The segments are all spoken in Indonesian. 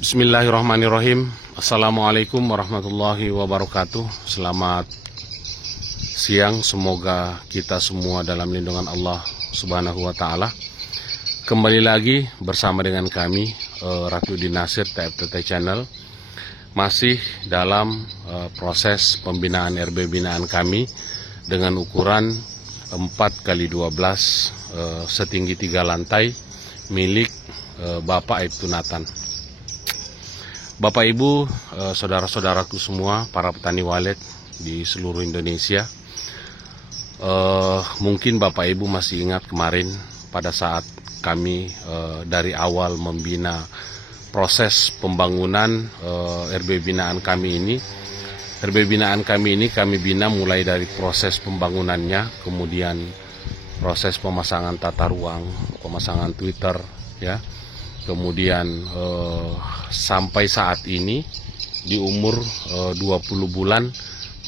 Bismillahirrahmanirrahim. Assalamualaikum warahmatullahi wabarakatuh. Selamat siang. Semoga kita semua dalam lindungan Allah Subhanahu wa Ta'ala. Kembali lagi bersama dengan kami, Rafiuddin Nasir, TFTT Channel. Masih dalam proses pembinaan RB binaan kami dengan ukuran 4x12 setinggi 3 lantai milik Bapak Aibtu Nathan. Bapak Ibu, saudara-saudaraku semua, para petani walet di seluruh Indonesia, mungkin Bapak Ibu masih ingat kemarin pada saat kami dari awal membina proses pembangunan RB binaan kami ini. RB binaan kami ini kami bina mulai dari proses pembangunannya, kemudian proses pemasangan tata ruang, pemasangan Twitter, ya. Kemudian sampai saat ini di umur 20 bulan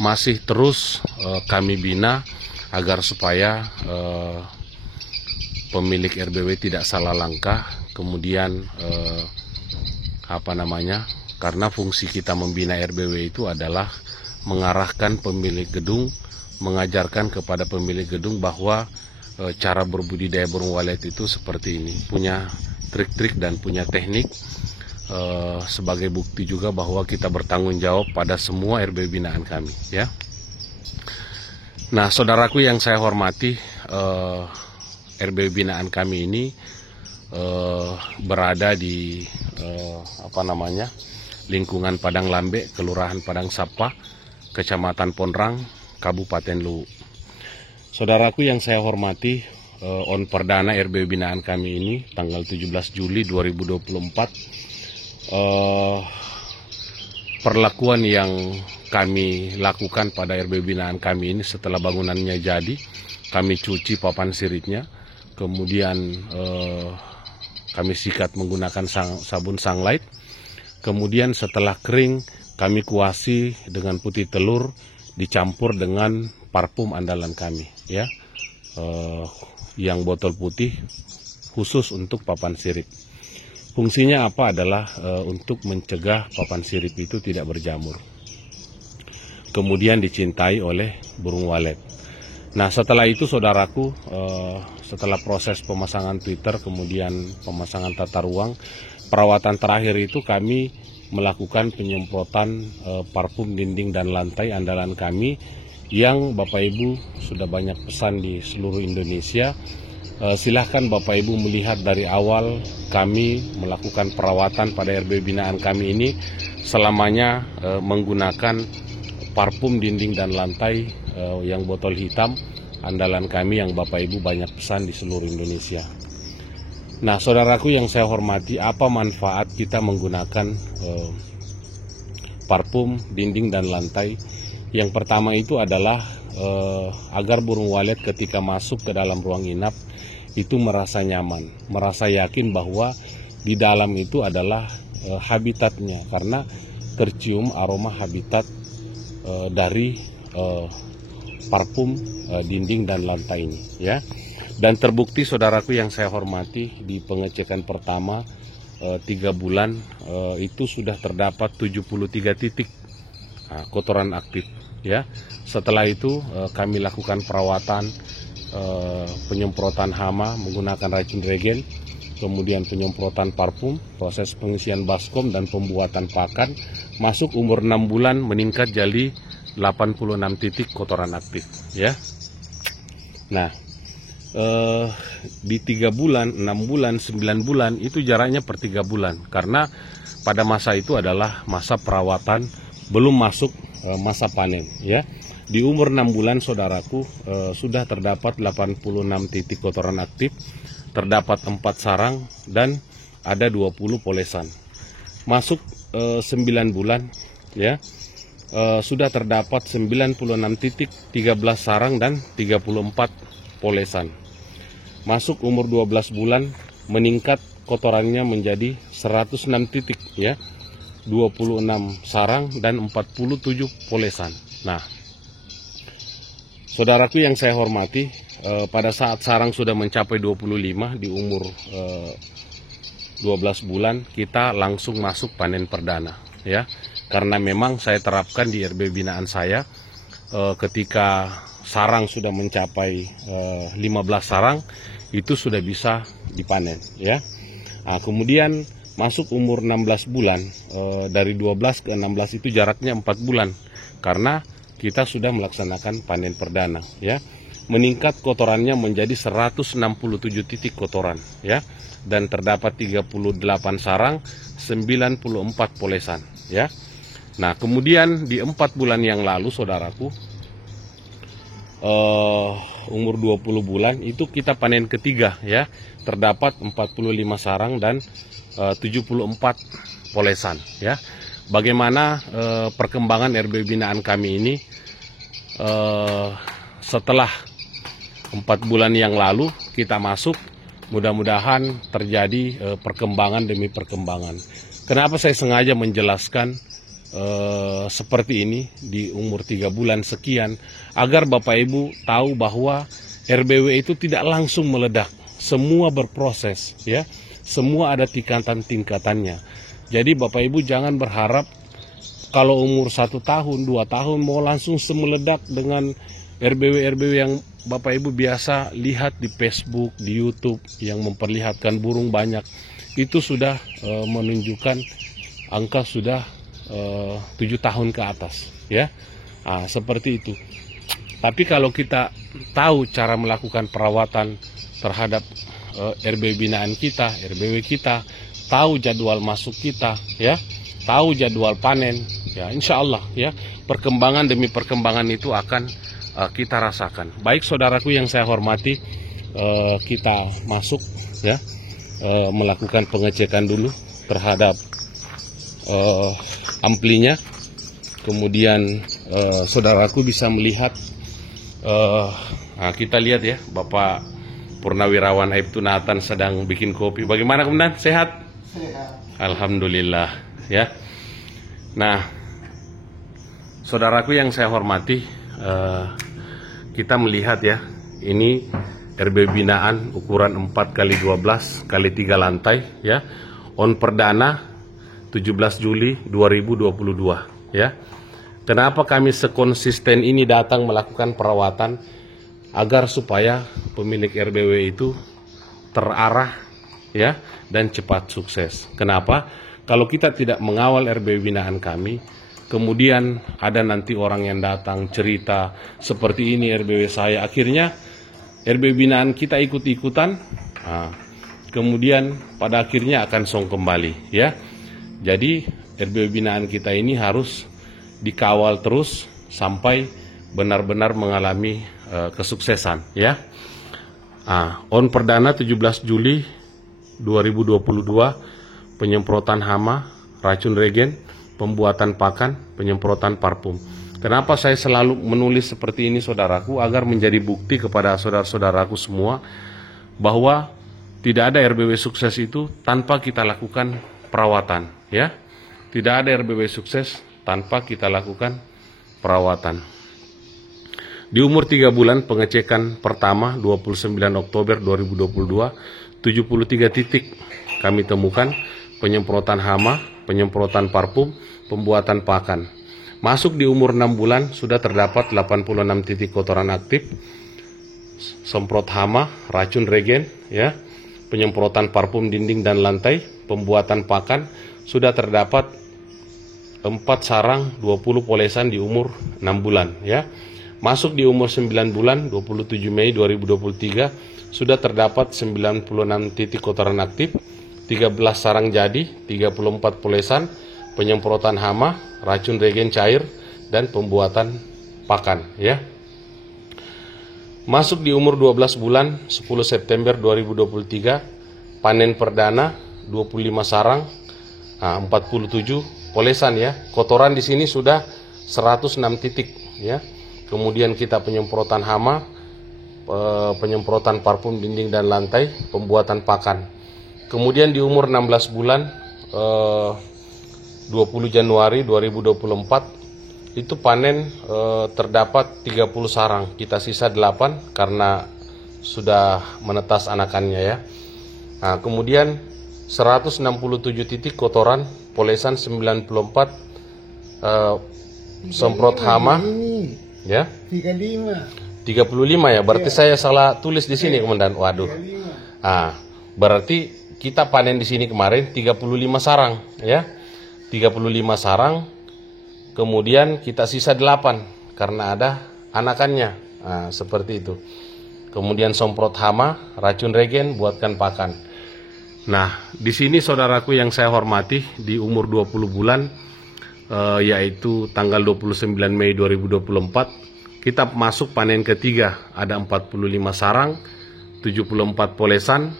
masih terus kami bina agar supaya pemilik RBW tidak salah langkah. Kemudian karena fungsi kita membina RBW itu adalah mengarahkan pemilik gedung, mengajarkan kepada pemilik gedung bahwa cara berbudidaya burung walet itu seperti ini, punya trik-trik dan punya teknik, sebagai bukti juga bahwa kita bertanggung jawab pada semua RB binaan kami, ya. Nah, saudaraku yang saya hormati, RB binaan kami ini berada di lingkungan Padang Lambe, Kelurahan Padang Sapa, Kecamatan Ponrang, Kabupaten Luwu. Saudaraku yang saya hormati, on perdana RB binaan kami ini tanggal 17 Juli 2024, perlakuan yang kami lakukan pada RB binaan kami ini setelah bangunannya jadi, kami cuci papan siripnya, kemudian kami sikat menggunakan sabun sunlight, kemudian setelah kering kami kuasi dengan putih telur dicampur dengan parfum andalan kami, ya, yang botol putih khusus untuk papan sirip. Fungsinya apa adalah untuk mencegah papan sirip itu tidak berjamur, kemudian dicintai oleh burung walet. Nah, setelah itu saudaraku, setelah proses pemasangan Twitter, kemudian pemasangan tata ruang, perawatan terakhir itu kami melakukan penyemprotan parfum dinding dan lantai andalan kami yang Bapak Ibu sudah banyak pesan di seluruh Indonesia. Silahkan Bapak Ibu melihat dari awal kami melakukan perawatan pada RB binaan kami ini selamanya menggunakan parfum dinding dan lantai yang botol hitam andalan kami yang Bapak Ibu banyak pesan di seluruh Indonesia. Nah, saudaraku yang saya hormati, apa manfaat kita menggunakan parfum dinding dan lantai? Yang pertama itu adalah agar burung walet ketika masuk ke dalam ruang inap itu merasa nyaman, merasa yakin bahwa di dalam itu adalah habitatnya, karena tercium aroma habitat dari parfum dinding dan lantai ini, ya. Dan terbukti saudaraku yang saya hormati, di pengecekan pertama 3 bulan itu sudah terdapat 73 titik kotoran aktif, ya. Setelah itu kami lakukan perawatan, penyemprotan hama menggunakan racun regen, kemudian penyemprotan parfum, proses pengisian baskom dan pembuatan pakan. Masuk umur 6 bulan meningkat jadi 86 titik kotoran aktif, ya. Nah, di 3 bulan, 6 bulan, 9 bulan itu jaraknya per 3 bulan, karena pada masa itu adalah masa perawatan, belum masuk masa panen, ya. Di umur 6 bulan saudaraku, sudah terdapat 86 titik kotoran aktif, terdapat 4 sarang dan ada 20 polesan. Masuk 9 bulan, ya, sudah terdapat 96 titik, 13 sarang dan 34 polesan. Masuk umur 12 bulan meningkat kotorannya menjadi 106 titik, ya, 26 sarang dan 47 polesan. Nah, saudaraku yang saya hormati, pada saat sarang sudah mencapai 25 di umur 12 bulan kita langsung masuk panen perdana ya. Karena memang saya terapkan di RB binaan saya ketika sarang sudah mencapai 15 sarang itu sudah bisa dipanen ya. Nah, kemudian masuk umur 16 bulan, dari 12 ke 16 itu jaraknya 4 bulan karena kita sudah melaksanakan panen perdana ya. Meningkat kotorannya menjadi 167 titik kotoran ya, dan terdapat 38 sarang, 94 polesan ya. Nah, kemudian di 4 bulan yang lalu saudaraku, umur 20 bulan itu kita panen ketiga ya, terdapat 45 sarang dan 74 polesan ya. Bagaimana perkembangan RB binaan kami ini setelah 4 bulan yang lalu kita masuk, mudah-mudahan terjadi perkembangan demi perkembangan. Kenapa saya sengaja menjelaskan seperti ini di umur 3 bulan sekian, agar Bapak Ibu tahu bahwa RBW itu tidak langsung meledak, semua berproses ya, semua ada tingkatan-tingkatannya. Jadi Bapak Ibu jangan berharap kalau umur 1 tahun, 2 tahun mau langsung semeledak dengan RBW yang Bapak Ibu biasa lihat di Facebook, di YouTube yang memperlihatkan burung banyak. Itu sudah menunjukkan angka sudah 7 tahun ke atas ya. Nah, seperti itu. Tapi kalau kita tahu cara melakukan perawatan terhadap RB binaan kita, RBW kita, tahu jadwal masuk kita ya, tahu jadwal panen ya, insya Allah ya, perkembangan demi perkembangan itu akan kita rasakan. Baik saudaraku yang saya hormati, kita masuk ya, melakukan pengecekan dulu terhadap amplinya. Kemudian saudaraku bisa melihat, nah kita lihat ya, Bapak Purnawirawan Aibtu Nathan sedang bikin kopi. Bagaimana kemudian? Sehat? Sehat. Alhamdulillah ya. Nah, saudaraku yang saya hormati, kita melihat ya, ini RB binaan ukuran 4x12 x 3 lantai ya, on perdana 17 Juli 2022 ya. Kenapa kami sekonsisten ini datang melakukan perawatan? Agar supaya pemilik RBW itu terarah ya, dan cepat sukses. Kenapa? Kalau kita tidak mengawal RBW binaan kami, kemudian ada nanti orang yang datang cerita seperti ini RBW saya, akhirnya RBW binaan kita ikut-ikutan, kemudian pada akhirnya akan song kembali ya. Jadi RBW binaan kita ini harus dikawal terus sampai benar-benar mengalami kesuksesan ya. On perdana 17 Juli 2022, penyemprotan hama, racun regen, pembuatan pakan, penyemprotan parfum. Kenapa saya selalu menulis seperti ini saudaraku? Agar menjadi bukti kepada saudara-saudaraku semua bahwa tidak ada RBW sukses itu tanpa kita lakukan perawatan ya. Tidak ada RBW sukses tanpa kita lakukan perawatan. Di umur 3 bulan pengecekan pertama 29 Oktober 2022, 73 titik kami temukan penyemprotan hama, penyemprotan parfum, pembuatan pakan. Masuk di umur 6 bulan sudah terdapat 86 titik kotoran aktif, semprot hama, racun regen ya, penyemprotan parfum dinding dan lantai, pembuatan pakan, sudah terdapat 4 sarang, 20 polesan di umur 6 bulan ya. Masuk di umur 9 bulan 27 Mei 2023 sudah terdapat 96 titik kotoran aktif, 13 sarang jadi, 34 polesan, penyemprotan hama, racun regen cair, dan pembuatan pakan ya. Masuk di umur 12 bulan 10 September 2023, panen perdana 25 sarang, 47 polesan ya. Kotoran di sini sudah 106 titik ya. Kemudian kita penyemprotan hama, penyemprotan parfum dinding dan lantai, pembuatan pakan. Kemudian di umur 16 bulan 20 Januari 2024 itu panen terdapat 30 sarang. Kita sisa 8 karena sudah menetas anakannya ya. Nah, kemudian 167 titik kotoran, polesan 94, semprot hama ya 35 ya, berarti saya salah tulis di sini Komandan. Waduh. Berarti kita panen di sini kemarin 35 sarang ya. 35 sarang. Kemudian kita sisa 8 karena ada anakannya. Seperti itu. Kemudian semprot hama, racun regen, buatkan pakan. Nah, di sini saudaraku yang saya hormati, di umur 20 bulan, yaitu tanggal 29 Mei 2024, kita masuk panen ketiga. Ada 45 sarang, 74 polesan,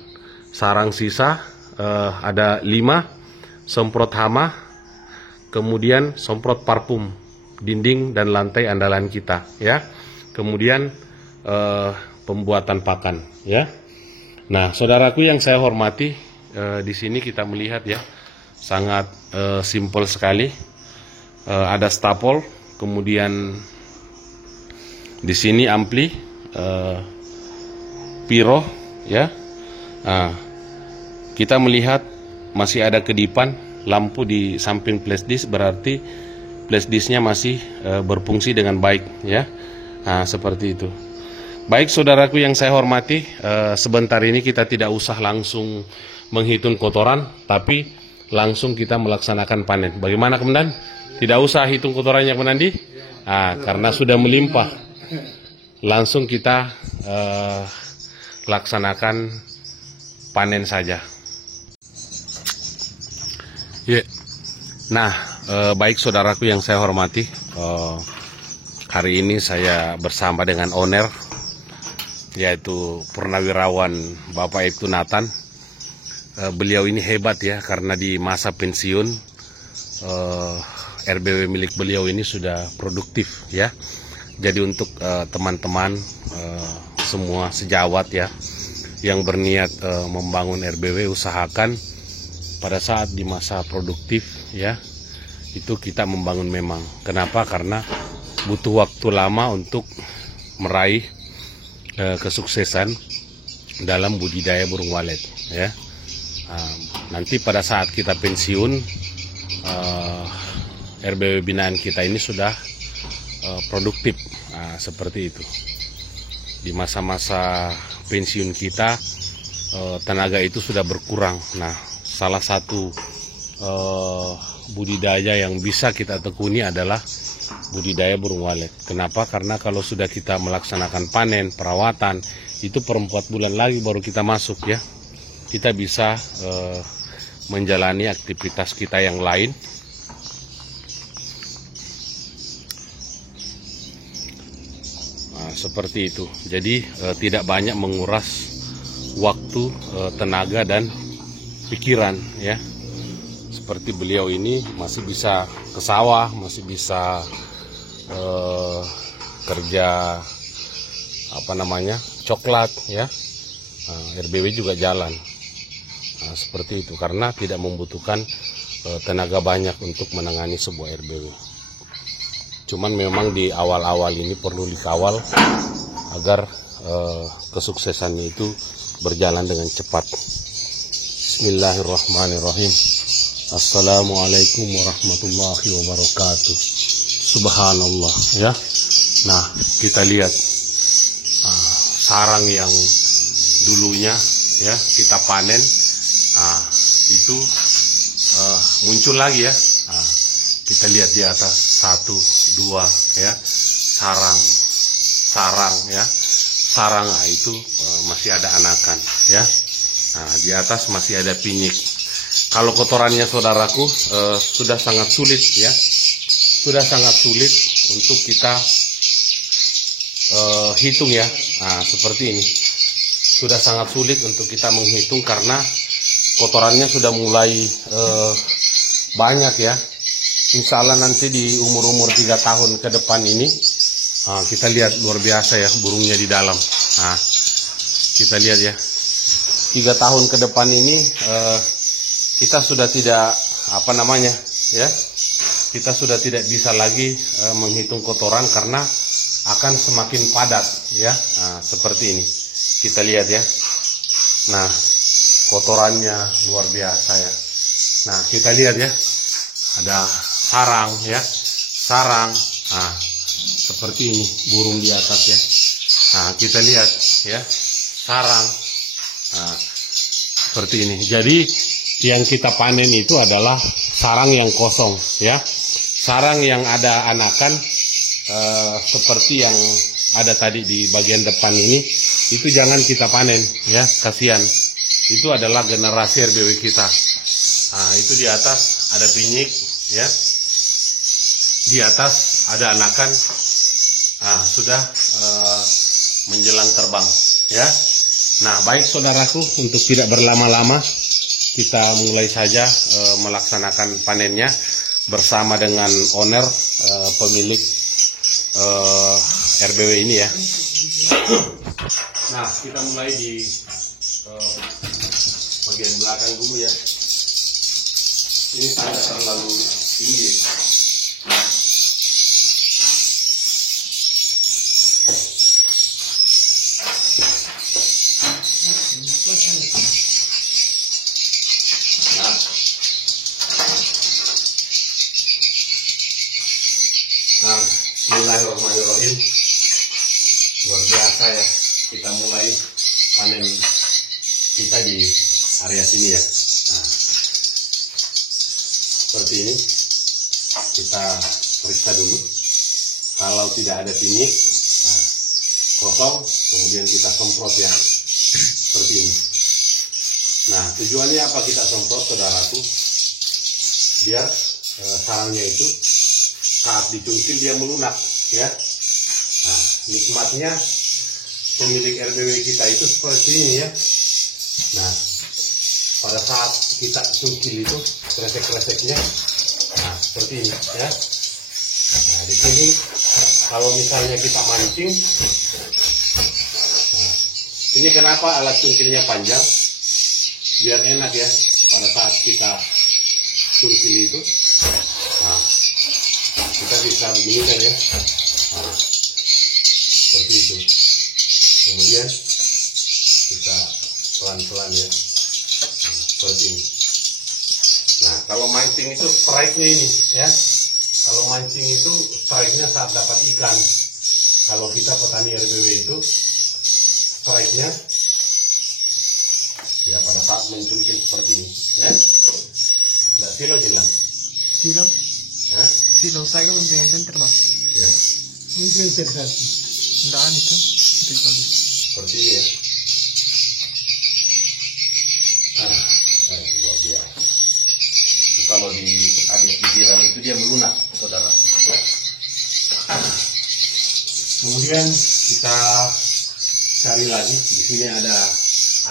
sarang sisa ada 5, semprot hama, kemudian semprot parfum, dinding dan lantai andalan kita ya. Kemudian pembuatan pakan ya. Nah, saudaraku yang saya hormati, di sini kita melihat ya, sangat simpel sekali. Ada stapel, kemudian di sini ampli, piro ya. Kita melihat masih ada kedipan lampu di samping flash disk, berarti flash disknya masih berfungsi dengan baik ya. Seperti itu. Baik saudaraku yang saya hormati, sebentar ini kita tidak usah langsung menghitung kotoran, tapi langsung kita melaksanakan panen. Bagaimana Komandan? Tidak usah hitung kotorannya Komandan Di? Karena sudah melimpah. Langsung kita laksanakan panen saja. Nah, baik saudaraku yang saya hormati, hari ini saya bersama dengan owner, yaitu Purnawirawan Bapak Ibtu Nathan. Beliau ini hebat ya, karena di masa pensiun RBW milik beliau ini sudah produktif ya. Jadi untuk teman-teman semua sejawat ya yang berniat membangun RBW, usahakan pada saat di masa produktif ya, itu kita membangun memang. Kenapa? Karena butuh waktu lama untuk meraih kesuksesan dalam budidaya burung walet ya. Nanti pada saat kita pensiun, RBW binaan kita ini sudah produktif. Seperti itu. Di masa-masa pensiun kita, tenaga itu sudah berkurang. Nah, salah satu budidaya yang bisa kita tekuni adalah budidaya burung walet. Kenapa? Karena kalau sudah kita melaksanakan panen, perawatan, itu per 4 bulan lagi baru kita masuk ya. Kita bisa menjalani aktivitas kita yang lain. Seperti itu. Jadi tidak banyak menguras waktu, tenaga dan pikiran ya. Seperti beliau ini masih bisa ke sawah, masih bisa kerja coklat ya. RBW juga jalan. Seperti itu, karena tidak membutuhkan tenaga banyak untuk menangani sebuah RBW. Cuman memang di awal-awal ini perlu dikawal agar kesuksesannya itu berjalan dengan cepat. Bismillahirrahmanirrahim. Assalamualaikum warahmatullahi wabarakatuh. Subhanallah ya. Nah, kita lihat sarang yang dulunya ya kita panen, itu muncul lagi ya. Kita lihat di atas 1, 2 ya, sarang ya, sarang itu masih ada anakan ya. Di atas masih ada pinyik. Kalau kotorannya saudaraku sudah sangat sulit ya, sudah sangat sulit untuk kita hitung ya. Seperti ini, sudah sangat sulit untuk kita menghitung karena kotorannya sudah mulai banyak ya. Insya Allah nanti di umur-umur 3 tahun ke depan ini, kita lihat luar biasa ya burungnya di dalam. Kita lihat ya, 3 tahun ke depan ini kita sudah tidak ya, kita sudah tidak bisa lagi menghitung kotoran karena akan semakin padat ya. Seperti ini kita lihat ya. Nah, kotorannya luar biasa ya. Nah, kita lihat ya, ada sarang ya, sarang. Nah, seperti ini burung di atas ya. Nah, kita lihat ya, sarang. Nah, seperti ini. Jadi yang kita panen itu adalah sarang yang kosong ya, sarang yang ada anakan seperti yang ada tadi di bagian depan ini, itu jangan kita panen ya, kasihan. Itu adalah generasi RBW kita. Nah, itu di atas ada pinyik ya, di atas ada anakan. Nah, sudah menjelang terbang ya. Nah, baik saudaraku, untuk tidak berlama-lama kita mulai saja melaksanakan panennya bersama dengan owner pemilik RBW ini ya. Nah, kita mulai di bagian belakang dulu ya. Ini tidak terlalu tinggi. Nah, bismillahirrahmanirrahim. Luar biasa ya, kita mulai panen kita di area sini ya. Nah, seperti ini kita periksa dulu. Kalau tidak ada pinyik, nah, kosong, kemudian kita semprot ya, seperti ini. Nah, tujuannya apa kita semprot saudaraku? Biar sarangnya itu saat dicungkil dia melunak ya. Nah, nikmatnya pemilik RBW kita itu seperti ini ya. Nah, pada saat kita cungkil itu kresek-kreseknya, nah seperti ini ya. Nah, di sini kalau misalnya kita mancing, nah, ini kenapa alat cungkilnya panjang? Biar enak ya pada saat kita cungkil itu. Nah, kita bisa begini kan ya. Nah, seperti itu. Kemudian kita pelan-pelan ya. Nah, seperti ini. Nah, kalau mancing itu strike-nya ini ya. Kalau mancing itu strike-nya saat dapat ikan. Kalau kita petani RBW itu strike-nya ya pada saat mencungkil seperti ini ya. Nggak silo jelas. Silo? Hah? Silo, saya kan mempunyai center bang. Ya. Ini center satu. Enggak itu bagus. Seperti ini ya. Luar biasa. Itu kalau di ada pikiran itu dia melunak, saudara. Kemudian kita cari lagi. Di sini ada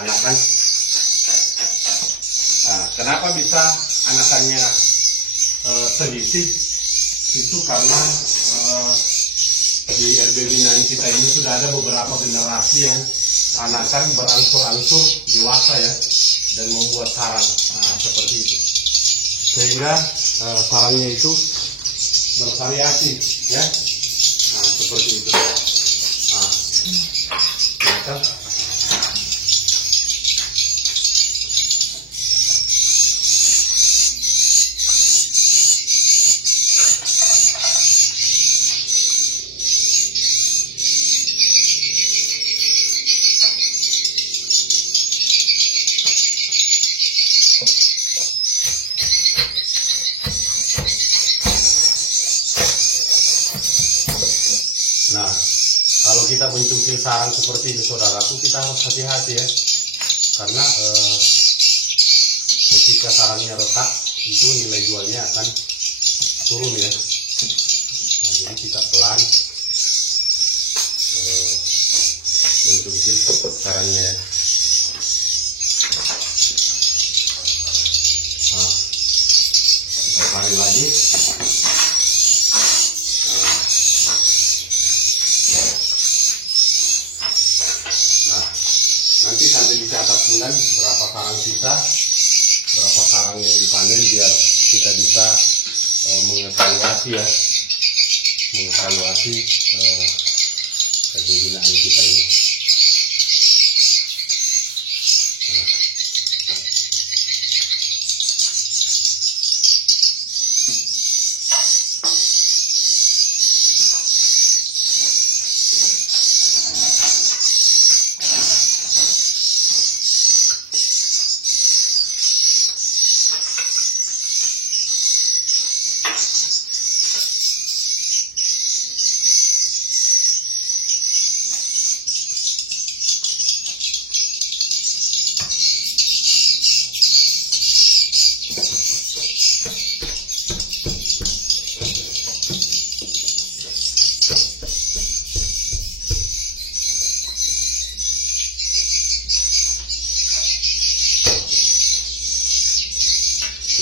anakan. Nah, kenapa bisa anakannya selisih? Itu karena di RBW binaan kita ini sudah ada beberapa generasi yang anakan berangsur-angsur dewasa ya, dan membuat sarang. Nah, seperti itu. Sehingga sarangnya itu bervariasi ya. Nah, seperti itu. Nah, kita Nah, kalau kita mencungkil sarang seperti ini saudaraku, kita harus hati-hati ya. Karena ketika sarangnya retak, itu nilai jualnya akan turun ya. Nah, jadi kita pelan mencungkil sarangnya ya. Nah, kita tarik lagi. Nanti sampai dicatat bulan berapa sarang sisa, berapa sarang yang dipanen, biar kita bisa mengevaluasi ya, mengevaluasi kegunaan kita ini. Nah,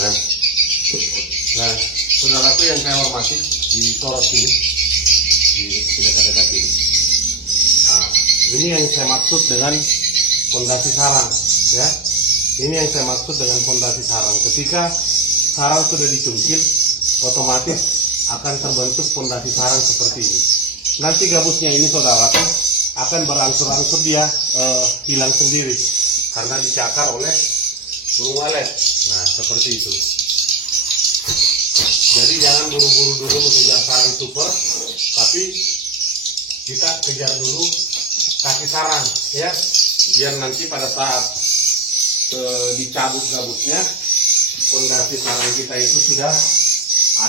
Nah, nah, saudaraku yang saya hormati di sorot ini, di dekat-dekat ini. Nah, ini yang saya maksud dengan fondasi sarang, ya. Ini yang saya maksud dengan fondasi sarang. Ketika sarang sudah dicungkil, otomatis akan terbentuk fondasi sarang seperti ini. Nanti gabusnya ini saudaraku akan berangsur-angsur dia hilang sendiri karena dicakar oleh burung walet. Nah, seperti itu. Jadi jangan buru-buru dulu mengejar sarang super, tapi kita kejar dulu kaki sarang, ya, biar nanti pada saat dicabut gabusnya, fondasi sarang kita itu sudah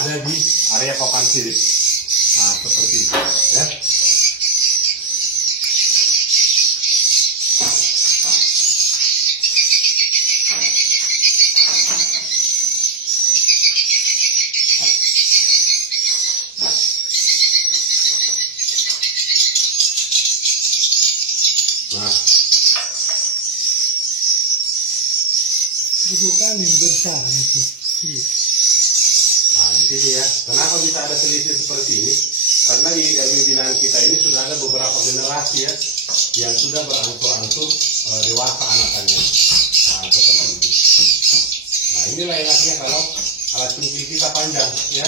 ada di area papan sirip. Nah, seperti itu, ya. Nah, bukan yang bersama sih. nah di sini ya. Kenapa bisa ada selisih seperti ini? Karena di RW binaan kita ini sudah ada beberapa generasi ya yang sudah berangsur-angsur dewasa anakannya. Nah, seperti itu. Nah, inilah enaknya kalau alat cungkil kita panjang ya.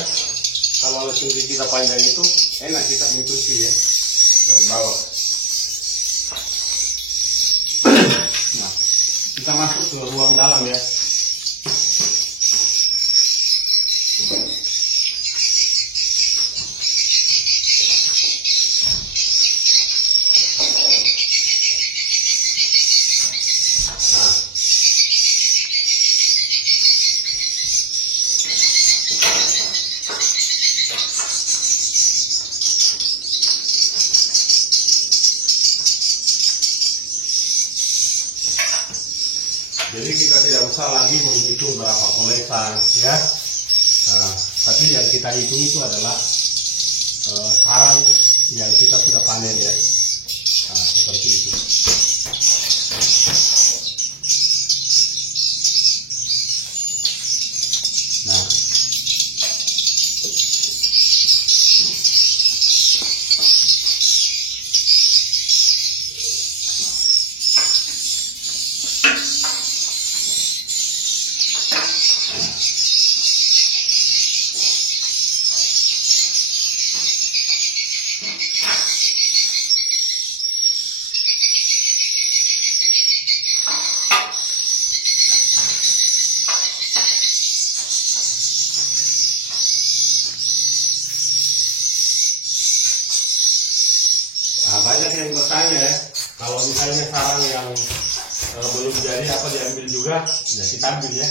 Kalau alat cungkil kita panjang itu enak kita mencungkil ya dari bawah. Nah, kita masuk ke ruang dalam ya. Jadi kita tidak usah lagi menghitung berapa kolesan ya. Nah, tapi yang kita hitung itu adalah sarang yang kita sudah panen ya. Nah, seperti itu. Nah, banyak yang bertanya ya, kalau misalnya sarang yang belum jadi apa diambil juga, ya kita ambil ya.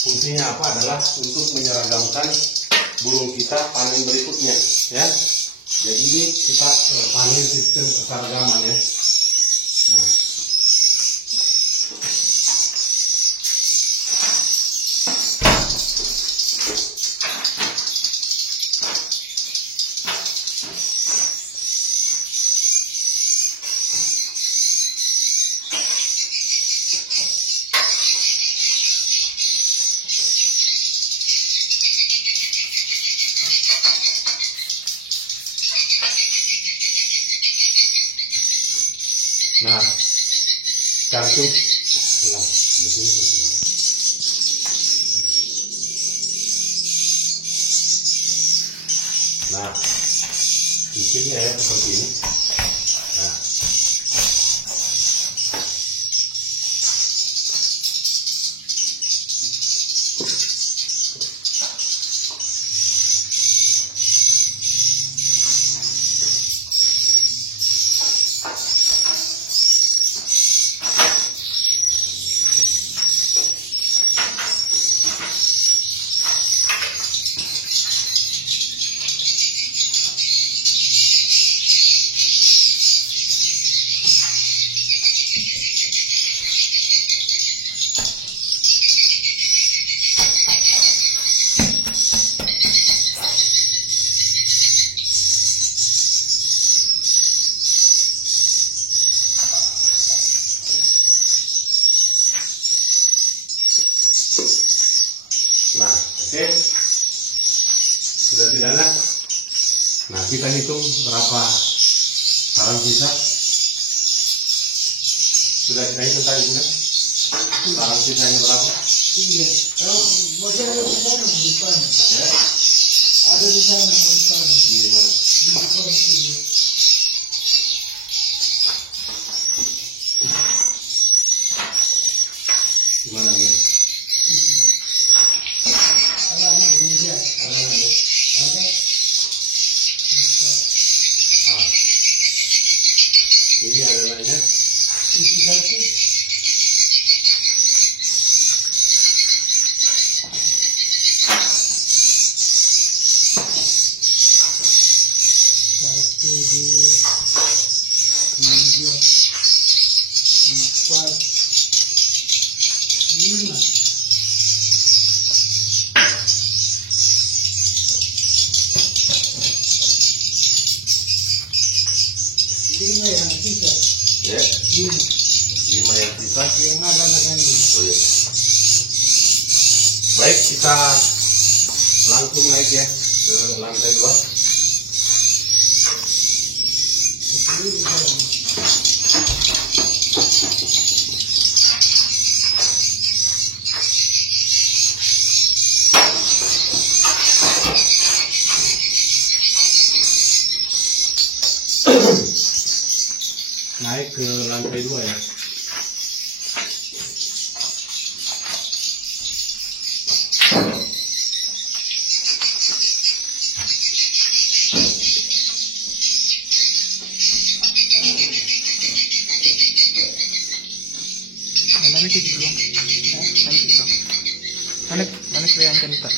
Fungsinya apa adalah untuk menyeragamkan burung kita panen berikutnya ya. Jadi ini kita panen sistem keseragaman ya. Nah. Nah, cantum. Nah, begini tuh. Nah, bikinnya ya seperti ini. Nah, Oke, sudah tidak ada. Nah, kita hitung berapa sarang sisa. Sudah kita hitung tadi kan? Sarang sisanya berapa? Iya. Kalau masih ada di sana, di sana. Ya. Ada di sana, di sana. Di mana? Di depan sini. Di mana nih? Anak-anak ini dia. Ada nih. Ada. Ah. Ini ada lainnya. Isi satu. Satu, dua, tiga, empat, lima. Lima yang sisa. Ya. Lima. 5 yang sisa. Yang ada ini. Oh ya. Baik, kita langsung naik ya ke lantai 2. Naik ke lantai 2 ya. Mana sih di belakang? Mana di belakang? Mana kelihatan tak?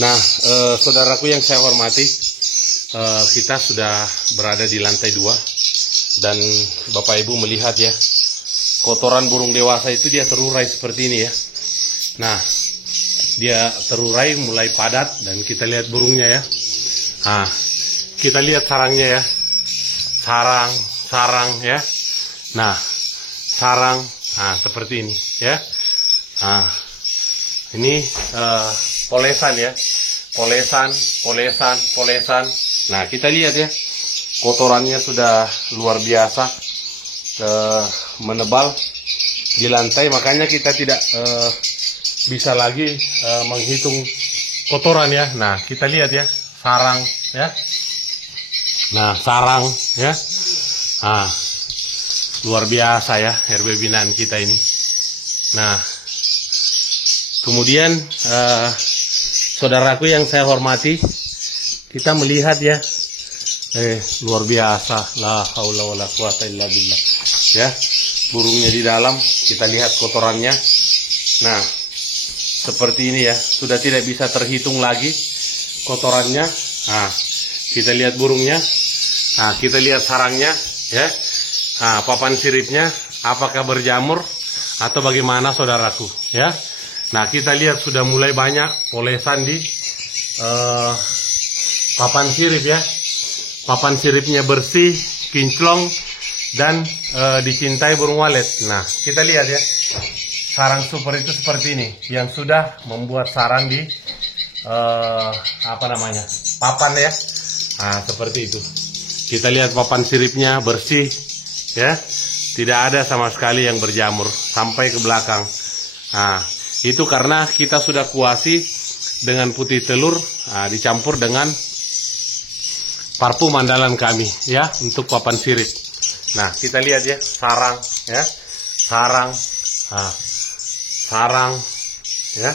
Nah, saudaraku yang saya hormati, kita sudah berada di lantai 2 dan Bapak Ibu melihat ya, kotoran burung dewasa itu dia terurai seperti ini ya. Nah, dia terurai mulai padat dan kita lihat burungnya ya. Nah, kita lihat sarangnya ya, sarang ya. Nah, sarang, nah seperti ini ya. Nah, ini polesan ya, polesan. Nah, kita lihat ya, kotorannya sudah luar biasa menebal di lantai, makanya kita tidak bisa lagi menghitung kotoran ya. Nah, kita lihat ya, sarang ya. Nah, sarang ya. Nah, luar biasa ya RB binaan kita ini. Nah, kemudian saudaraku yang saya hormati, kita melihat ya, luar biasa, la haula wala quwata illa billah ya, burungnya di dalam, kita lihat kotorannya. Nah, seperti ini ya, sudah tidak bisa terhitung lagi kotorannya. Nah, kita lihat burungnya, nah kita lihat sarangnya ya. Nah, papan siripnya apakah berjamur atau bagaimana saudaraku ya. Nah, kita lihat sudah mulai banyak polesan di papan sirip ya. Papan siripnya bersih, kinclong, dan dicintai burung walet. Nah, kita lihat ya, sarang super itu seperti ini, yang sudah membuat sarang di papan ya. Nah, seperti itu. Kita lihat papan siripnya bersih ya, Tidak ada sama sekali yang berjamur sampai ke belakang. Nah, itu karena kita sudah kuasi dengan putih telur, dicampur dengan parfum andalan kami ya untuk papan sirip. Nah, kita lihat ya, sarang ya. Sarang. Sarang ya.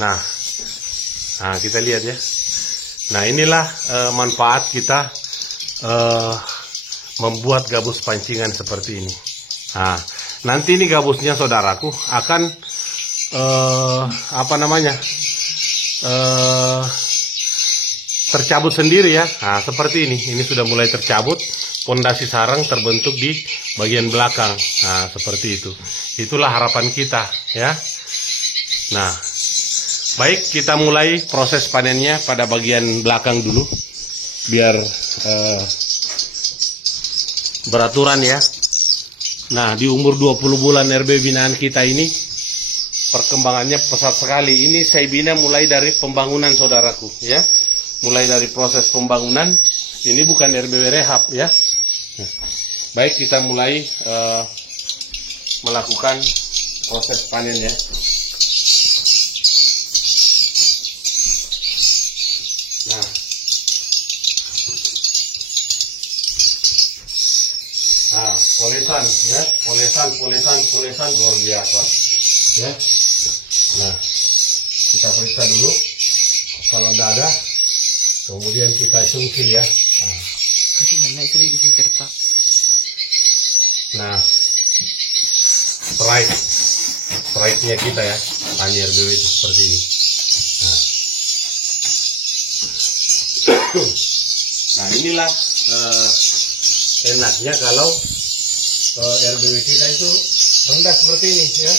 Nah, kita lihat ya. Nah, inilah manfaat kita membuat gabus pancingan seperti ini. Nah, nanti ini gabusnya saudaraku akan tercabut sendiri ya. Nah, seperti ini. Ini sudah mulai tercabut. Pondasi sarang terbentuk di bagian belakang. Nah, seperti itu. Itulah harapan kita ya. Nah, baik, kita mulai proses panennya pada bagian belakang dulu biar beraturan ya. Nah, di umur 20 bulan RB binaan kita ini perkembangannya pesat sekali. Ini saya bina mulai dari pembangunan saudaraku ya. Mulai dari proses pembangunan. Ini bukan RBW rehab ya. Baik, kita mulai melakukan proses panen ya. Nah, polesan luar biasa ya. Nah, kita periksa dulu kalau tidak ada, kemudian kita cungkil ya. Kasi nana itu di center pak. Nah, strike-nya kita ya, Panji RBW itu seperti ini. Nah, inilah enaknya kalau RBW kita itu rendah seperti ini ya.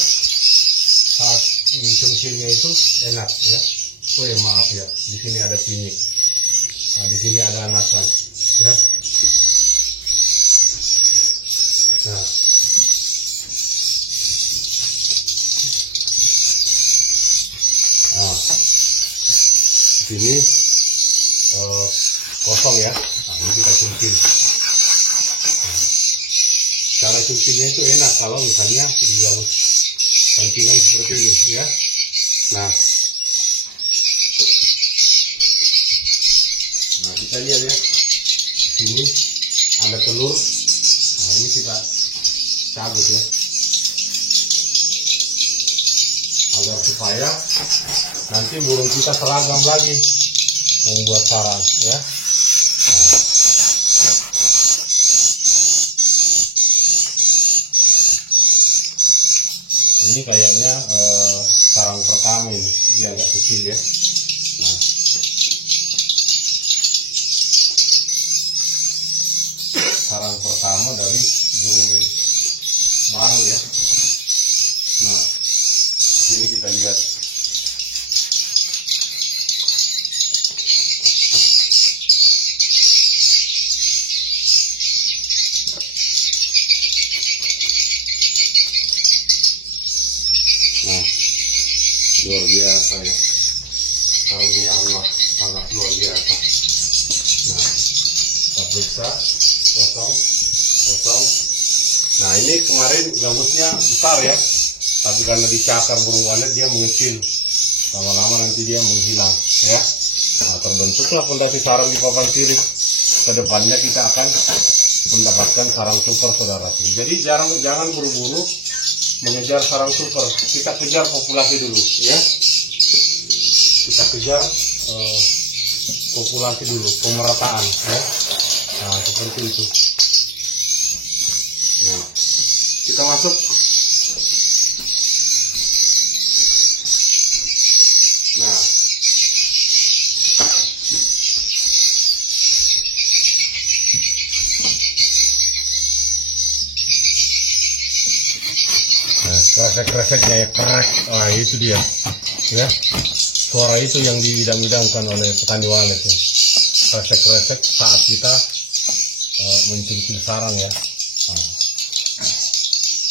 Saat ini cungkilnya itu enak ya. Maaf ya, di sini ada pinyik. Nah, di sini ada anakan ya. Nah, sini kosong ya. Nah, ini kita cungkil. Cara cungkilnya itu enak kalau misalnya di gabus pancingan seperti ini ya. Nah, kita lihat ya, sini ada telur. Nah, ini kita cabut ya, agar supaya nanti burung kita seragam lagi membuat sarang ya. Ini kayaknya sarang pertama ini, dia agak kecil ya. Nah, sarang pertama dari burung baru ya. Nah, sini kita lihat. Nah, luar biasa ya, karunia Allah sangat luar biasa. Nah, kita periksa kosong. Nah, ini kemarin gabusnya besar ya, tapi karena dicakar burung walet dia mengecil, lama-lama nanti dia menghilang ya. Nah, terbentuklah pondasi sarang di papan sirip. Kedepannya kita akan mendapatkan sarang super saudaraku. Jadi jangan buru-buru mengejar sarang super, kita kejar populasi dulu ya. Kita kejar populasi dulu, pemerataan ya. Nah, seperti itu. Nah, kita masuk. Nah, kresek-kreseknya ya, krek. Ah, itu dia ya, suara itu yang diidam-idamkan oleh petani walet ya. Kresek-kresek saat kita mencungkil sarang ya.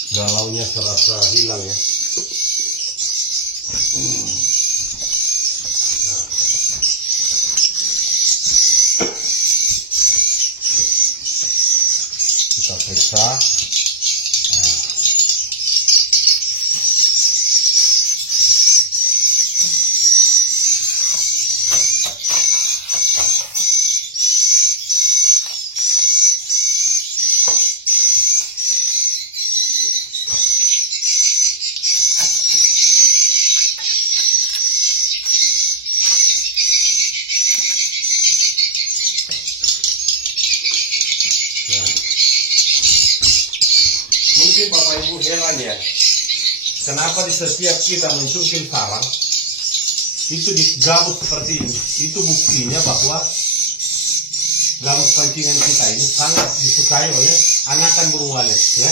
Galaunya serasa hilang ya. Kita periksa Bapak Ibu heran ya, kenapa di setiap kita mencungkil sarang itu digabus seperti ini. Itu buktinya bahwa gabus pancingan kita ini sangat disukai oleh anakan burung walet ya.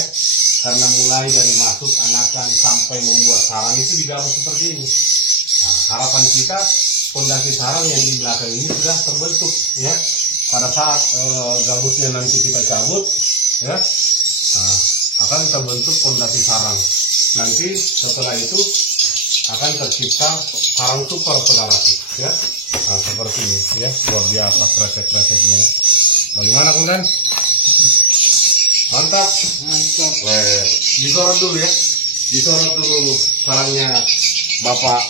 Karena mulai dari masuk anakan sampai membuat sarang itu digabus seperti ini. Nah, harapan kita fondasi sarang yang di belakang ini sudah terbentuk ya. Pada saat gabusnya nanti kita cabut ya, nah, akan terbentuk fondasi sarang. Nanti setelah itu akan tercipta sarang super saudaraku ya. Nah, seperti ini ya, luar biasa kresek-kreseknya. Bagaimana kemudian? Mantap. Disorot dulu ya, disorot dulu sarangnya Bapak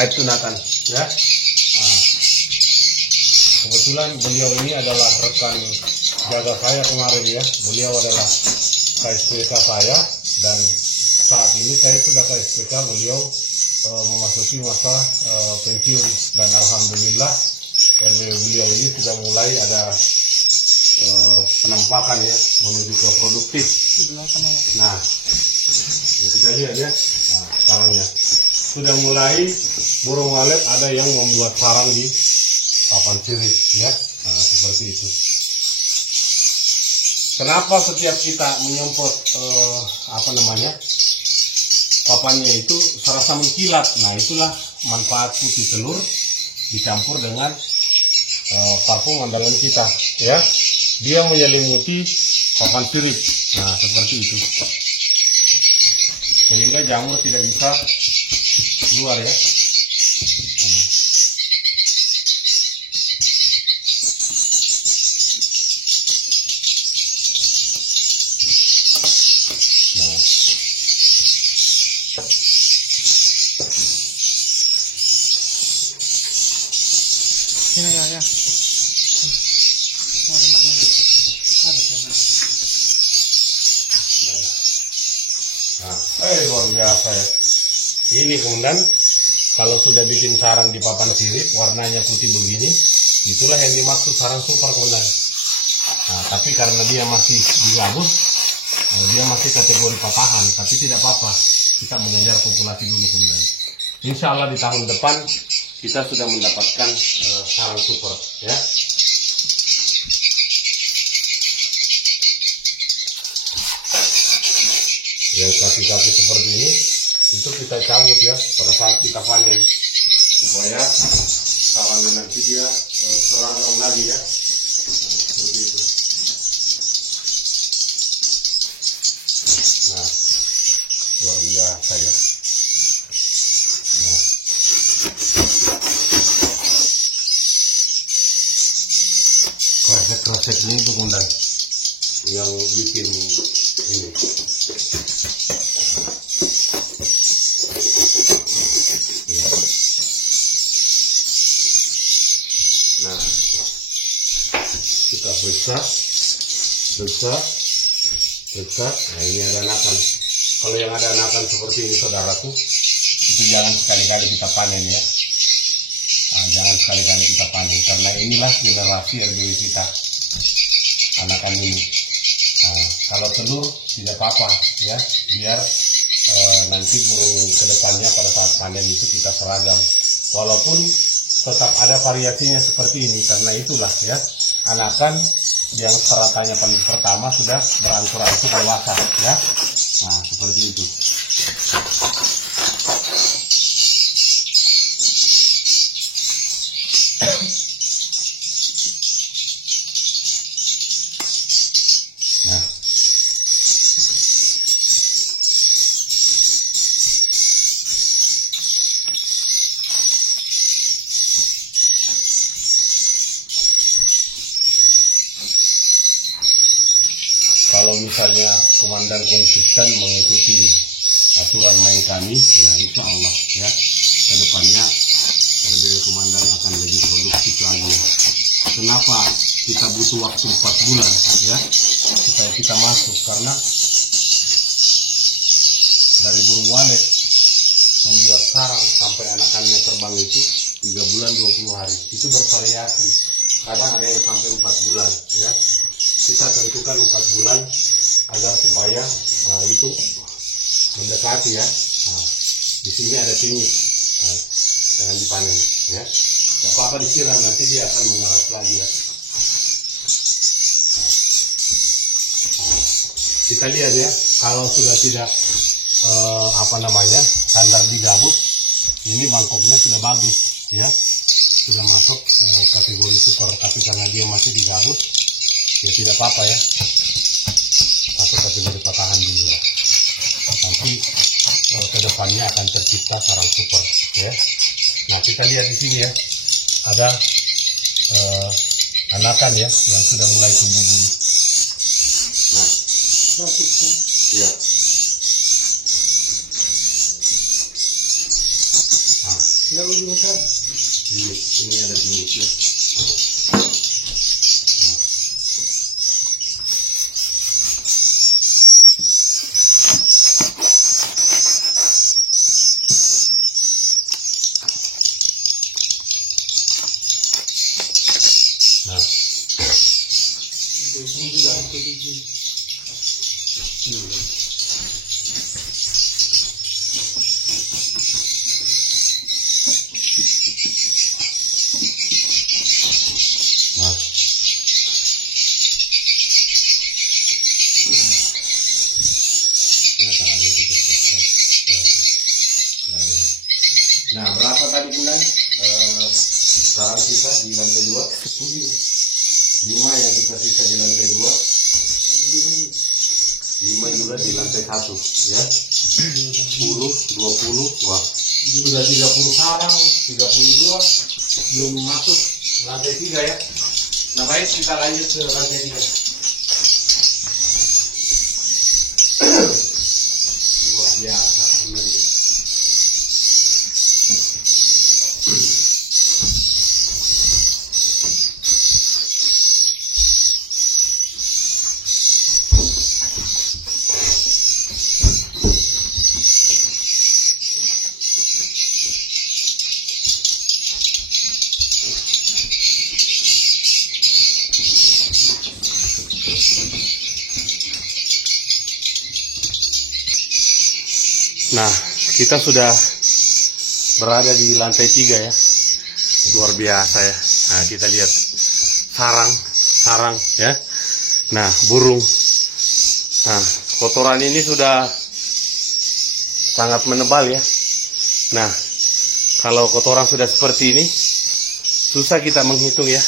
Aib Tunakan ya. Nah, kebetulan beliau ini adalah rekan jaga saya kemarin ya. Beliau adalah KSPK saya dan saat ini saya sudah KSPK, beliau memasuki masa pensiun dan alhamdulillah RW beliau ini sudah mulai ada penampakan ya menuju ke produktif. Nah, kita lihat ya, nah, sarangnya sudah mulai burung walet ada yang membuat sarang di papan sirip ya. Nah, seperti itu. Kenapa setiap kita menyemprot papannya itu serasa mengkilat? Nah, itulah manfaat putih telur dicampur dengan parfum andalan kita ya. Dia menyelimuti papan sirip. Nah, seperti itu. Sehingga jamur tidak bisa keluar ya. Sini ya. Mau ada maknya. Ada sana. Nah, luar biasa ya. Ini kemudian kalau sudah bikin sarang di papan sirip warnanya putih begini, itulah yang dimaksud sarang super kemudian. Nah, tapi karena dia masih digabus, dia masih kategori papahan, tapi tidak apa-apa. Kita mengejar populasi dulu kemudian. Insya Allah di tahun depan kita sudah mendapatkan sarang super ya. Yang kaki-kaki seperti ini itu kita cabut ya pada saat kita panen supaya sarangnya nanti dia seragam lagi ya. Nah, seperti itu. Nah, luar biasa ya. Nah. Krosek ini tuh kemudian yang bikin ini. Ya. Nah, kita periksa. Nah, ini ada anakan. Kalau yang ada anakan seperti ini saudaraku, itu jangan sekali-kali kita panen ya. Nah, jangan sekali-kali kita panen karena inilah generasi RBW kita, anakan ini. Nah, kalau telur tidak apa-apa ya, biar nanti burung kedepannya pada saat panen itu kita seragam. Walaupun tetap ada variasinya seperti ini karena itulah ya, anakan yang seratannya paling pertama sudah berangsur-angsur dewasa ya. Nah, seperti itu. Nah, kalau misalnya komandan konsisten mengikuti aturan main kami, ya insya Allah ya kedepannya RBW komandan akan lebih produktif lagi. Kenapa kita butuh waktu 4 bulan ya supaya kita masuk, karena dari burung walet membuat sarang sampai anakannya terbang itu 3 bulan 20 hari, itu bervariasi. Kadang ada yang sampai 4 bulan ya. Kita tentukan 4 bulan agar supaya itu mendekati ya. Nah, di sini ada tinggi, jangan dipanen ya. Gak apa-apa disiram, nanti dia akan mengeras lagi ya. Nah, kita lihat ya, kalau sudah tidak sandar di gabus, ini mangkoknya sudah bagus ya, sudah masuk kategori super. Tapi karena dia masih di gabus, ya tidak apa-apa ya, masuk kategori patahan dulu lah. Nanti kedepannya akan tercipta sarang super ya. Nah, kita lihat di sini ya, ada anakan ya yang sudah mulai tumbuh bulu. Nah, iya. Ini ada bingitnya. Nah, berapa tadi bulan sarang kita di lantai 2? 5 yang kita sisa di lantai 2, 5 juga di lantai 1 ya. 10, 20, wah sudah 30 sarang, 32 belum masuk lantai 3 ya. Nah, baik, kita lanjut ke lantai 3. Luar biasa. Nah, kita sudah berada di lantai 3 ya. Luar biasa ya. Nah, kita lihat sarang ya. Nah, burung. Nah, kotoran ini sudah sangat menebal ya. Nah, kalau kotoran sudah seperti ini, susah kita menghitung ya.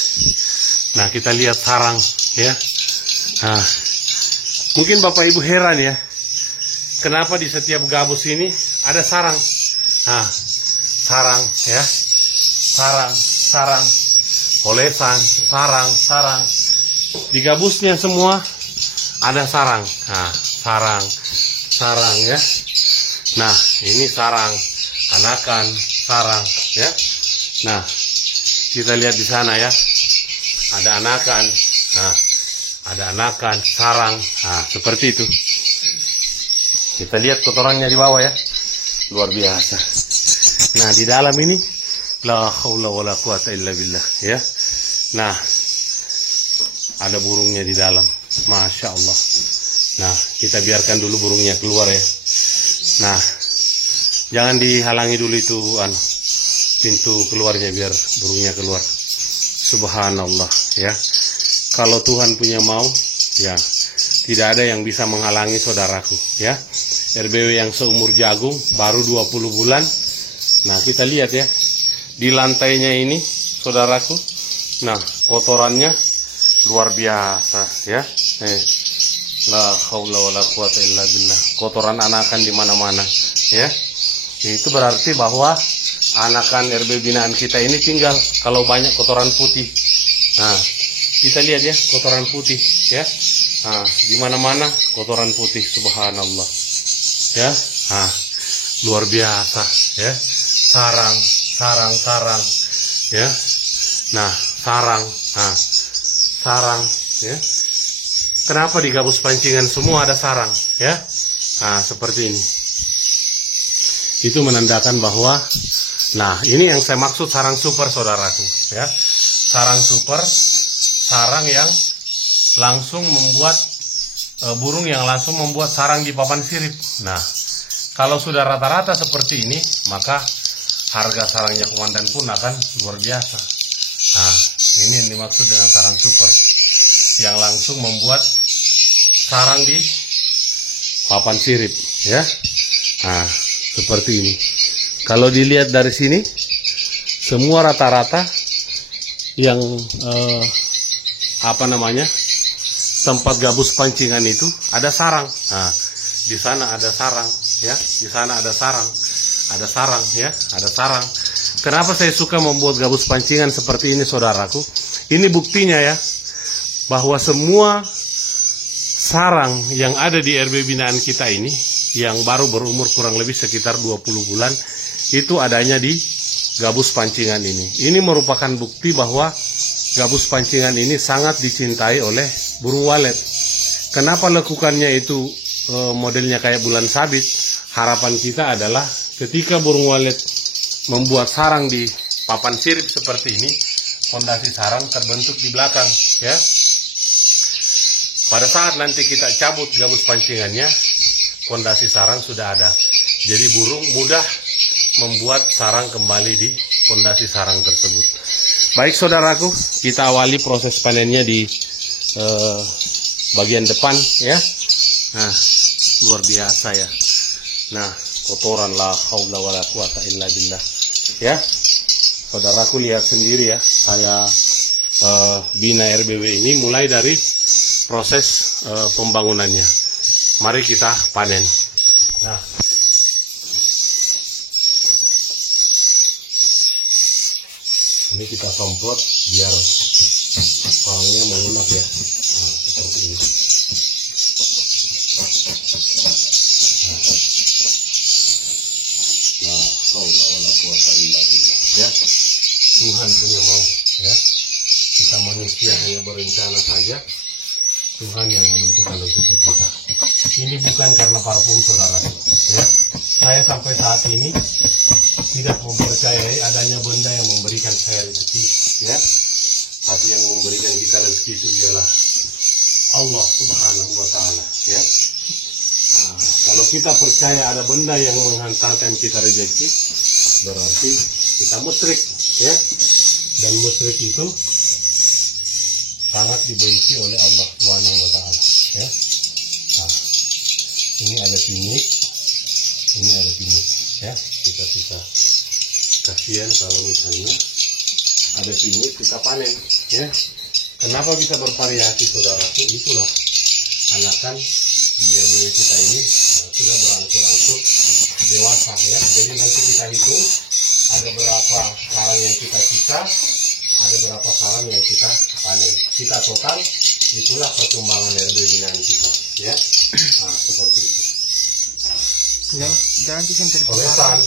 Nah, kita lihat sarang ya. Nah, mungkin Bapak Ibu heran ya, kenapa di setiap gabus ini ada sarang. Nah, sarang ya, sarang, olesan, sarang. Di gabusnya semua ada sarang. Nah, sarang ya. Nah, ini sarang, anakan, sarang ya. Nah, kita lihat di sana ya, ada anakan. Nah, ada anakan, sarang. Nah, seperti itu. Kita lihat kotorannya di bawah ya, luar biasa. Nah, di dalam ini la haula wala quwata illa billah ya. Nah, ada burungnya di dalam, masya Allah. Nah, kita biarkan dulu burungnya keluar ya. Nah, jangan dihalangi dulu itu pintu keluarnya, biar burungnya keluar. Subhanallah ya. Kalau Tuhan punya mau ya, tidak ada yang bisa menghalangi saudaraku ya. RBW yang seumur jagung, baru 20 bulan. Nah, kita lihat ya, di lantainya ini saudaraku. Nah, kotorannya luar biasa ya. La haula wala quwata illa billah. Kotoran anakan di mana-mana ya. Itu berarti bahwa anakan RB binaan kita ini tinggal kalau banyak kotoran putih. Nah, kita lihat ya, kotoran putih ya. Nah, di mana-mana kotoran putih, subhanallah ya. Nah, luar biasa ya. Sarang ya. Nah, sarang ya. Kenapa di gabus pancingan semua ada sarang ya? Nah, seperti ini. Itu menandakan bahwa, nah, ini yang saya maksud sarang super saudaraku ya. Sarang super, sarang yang langsung membuat burung yang langsung membuat sarang di papan sirip. Nah, kalau sudah rata-rata seperti ini, maka harga sarangnya komandan pun akan luar biasa. Nah, ini yang dimaksud dengan sarang super, yang langsung membuat sarang di papan sirip, ya. Nah, seperti ini. Kalau dilihat dari sini, semua rata-rata yang tempat gabus pancingan itu ada sarang. Nah, di sana ada sarang, ya. Di sana ada sarang. Ada sarang, ya. Ada sarang. Kenapa saya suka membuat gabus pancingan seperti ini, saudaraku? Ini buktinya, ya, bahwa semua sarang yang ada di RB binaan kita ini, yang baru berumur kurang lebih sekitar 20 bulan, itu adanya di gabus pancingan ini. Ini merupakan bukti bahwa gabus pancingan ini sangat dicintai oleh burung walet. Kenapa lekukannya itu modelnya kayak bulan sabit? Harapan kita adalah ketika burung walet membuat sarang di papan sirip seperti ini, fondasi sarang terbentuk di belakang, ya. Pada saat nanti kita cabut gabus pancingannya, fondasi sarang sudah ada. Jadi burung mudah membuat sarang kembali di fondasi sarang tersebut. Baik saudaraku, kita awali proses panennya di bagian depan, ya. Nah, luar biasa, ya. Nah, kotoran, la haula wala quwata illa billah, ya. Saudaraku lihat sendiri, ya. Saya bina RBW ini mulai dari proses pembangunannya. Mari kita panen. Nah, ini kita semprot biar sarangnya melunak, ya. Nah, seperti ini. Nah, haula wala quwata illa billah, ya. Tuhan punya mau, ya. Kita manusia hanya berencana saja, Tuhan yang menentukan rezeki kita. Ini bukan karena parfum, saudara, ya. Saya sampai saat ini tidak mempercayai adanya benda yang memberikan saya rezeki, ya. Tapi yang memberikan kita rezeki itu ialah Allah Subhanahu wa Ta'ala, ya. Nah, kalau kita percaya ada benda yang menghantarkan kita rezeki, berarti kita musyrik, ya. Dan musyrik itu sangat dibenci oleh Allah Subhanahu wa Ta'ala, ya. Nah, ini ada timik, ini ada timik, ya. Kita bisa kasihan kalau misalnya ada timik kita panen, ya. Kenapa bisa bervariasi, saudaraku? Itulah anakan di RW kita ini sudah berangsur-angsur dewasa, ya. Jadi nanti kita hitung ada berapa sarang yang kita sisa, ada berapa sarang yang kita panen. Kita total, itulah perkembangan RB binaan kita, ya. Nah, seperti itu. Jangan disentir ke Olesan,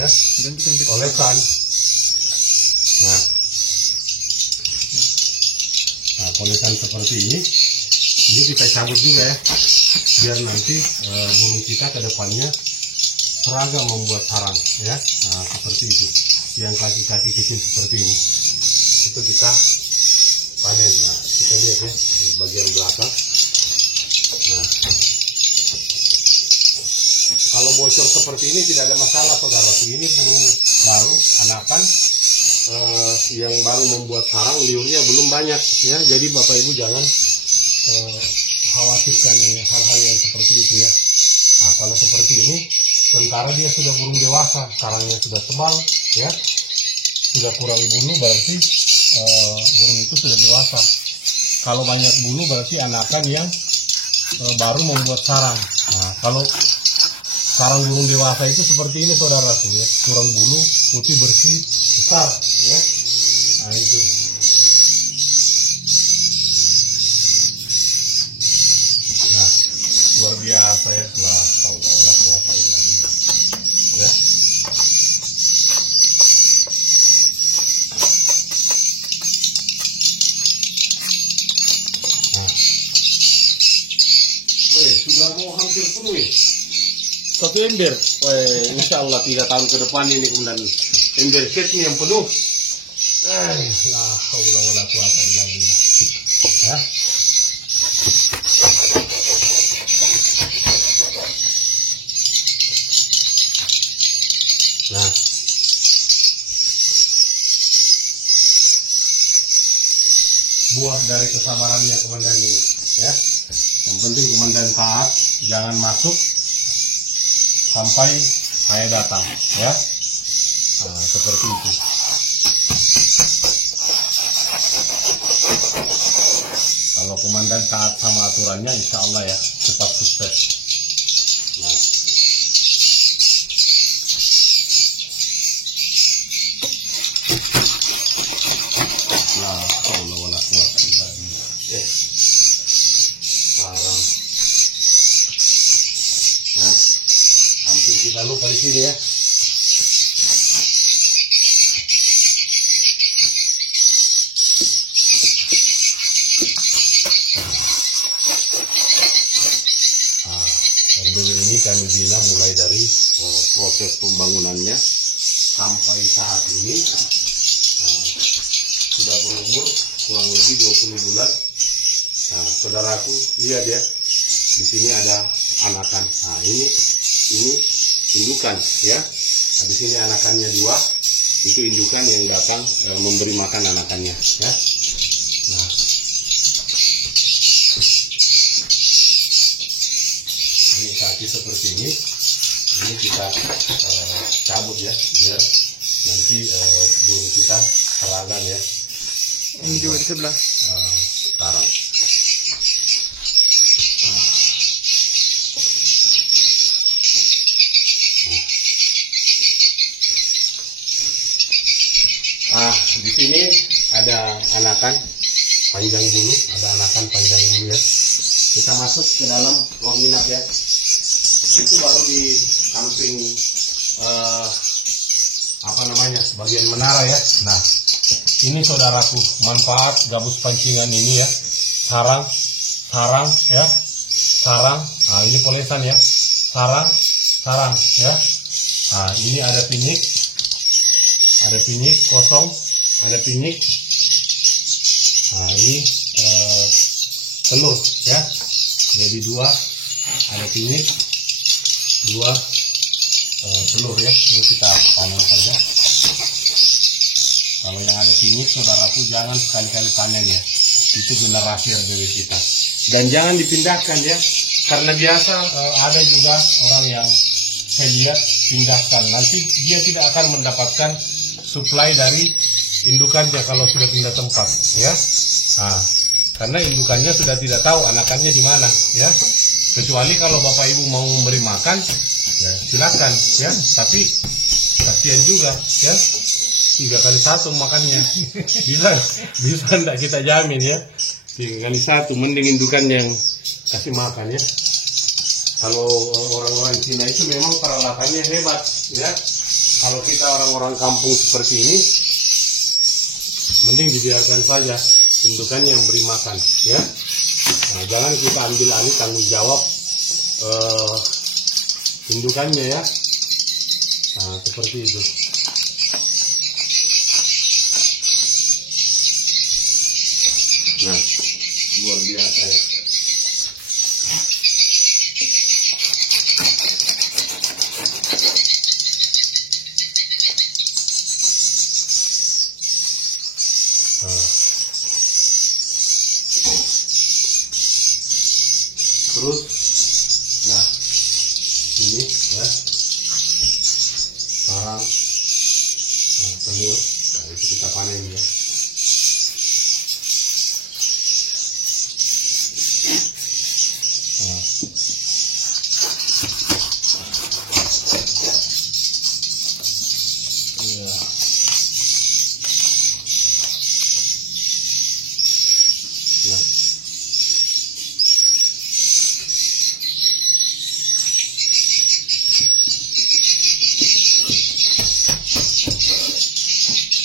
ya. Jangan disentir. Olesan. Nah, olesan seperti ini kita cabut juga, ya, biar nanti burung kita ke depannya seragam membuat sarang, ya. Nah, seperti itu. Yang kaki-kaki kecil seperti ini, itu kita panen. Nah, kita lihat, ya, di bagian belakang. Nah, kalau bocor seperti ini tidak ada masalah, saudara. Ini burung baru, anakan yang baru membuat sarang, liurnya belum banyak, ya. Jadi Bapak Ibu jangan khawatirkan hal-hal yang seperti itu, ya. Nah, kalau seperti ini, sementara dia sudah burung dewasa, sarangnya sudah tebal, ya, sudah kurang bulu, berarti burung itu sudah dewasa. Kalau banyak bulu berarti anakan yang baru membuat sarang. Nah, kalau sarang burung dewasa itu seperti ini, saudaraku, ya, kurang bulu, putih bersih, besar, ya. Nah, itu. Nah, luar biasa, ya. Lah, haula illa billah, ya. Sudah mau hampir penuh, ya. Satu ember, insya Allah 3 tahun ke depan ini kemudian ember setnya yang penuh. La haula wala quwata illa billah. Ya. Nah, buah dari kesabarannya komandan ini, ya. Yang penting komandan taat, jangan masuk sampai saya datang, ya. Nah, seperti itu. Kalau komandan taat sama aturannya, insya Allah ya cepat sukses. Nah, Allah wala quwwata illa billah. Sekarang, nah, hampir kita lupa di sini ya. RBW ini kami bina mulai dari proses pembangunannya sampai saat ini sudah berumur kurang lebih 20 bulan. Nah, saudaraku, lihat ya, di sini ada anakan. Nah, ini indukan ya. Nah, di sini anakannya 2, itu indukan yang datang memberi makan anakannya ya. Nah, ini kaki seperti ini kita cabut ya, biar nanti burung kita seragam ya. Ini juga di sebelah. Sekarang. Di sini ada anakan panjang bulu, ya. Kita masuk ke dalam ruang inap ya. Itu baru di samping bagian menara ya. Nah, ini saudaraku, manfaat gabus pancingan ini ya. Sarang ya. Sarang. Nah, ini polesan ya. Sarang ya. Nah, ini ada pinik kosong, ada pinik. Nah, ini telur ya. Jadi 2 ada pinik, 2 telur ya. Ini kita panen saja. Kalau yang ada pinik, saudaraku, jangan sekali-kali panen ya. Itu generasi RBW kita. Dan jangan dipindahkan ya. Karena biasa ada juga orang yang saya lihat pindahkan. Nanti dia tidak akan mendapatkan suplai dari indukannya kalau sudah pindah tempat ya. Nah, karena indukannya sudah tidak tahu anakannya di mana ya. Kecuali kalau Bapak Ibu mau memberi makan, ya silakan ya. Tapi kasihan juga ya. 3 kali 1 makannya. bisa enggak kita jamin ya. 3 kali 1 mending indukan yang kasih makan ya. Kalau orang-orang Cina itu memang peralatannya hebat ya. Kalau kita orang-orang kampung seperti ini, mending dibiarkan saja indukannya yang beri makan ya. Nah, jangan kita ambil alih tanggung jawab indukannya ya. Nah, seperti itu. Nah, luar biasa ya. Terus, nah ini ya sarang, telur, nah, itu kita panen ya.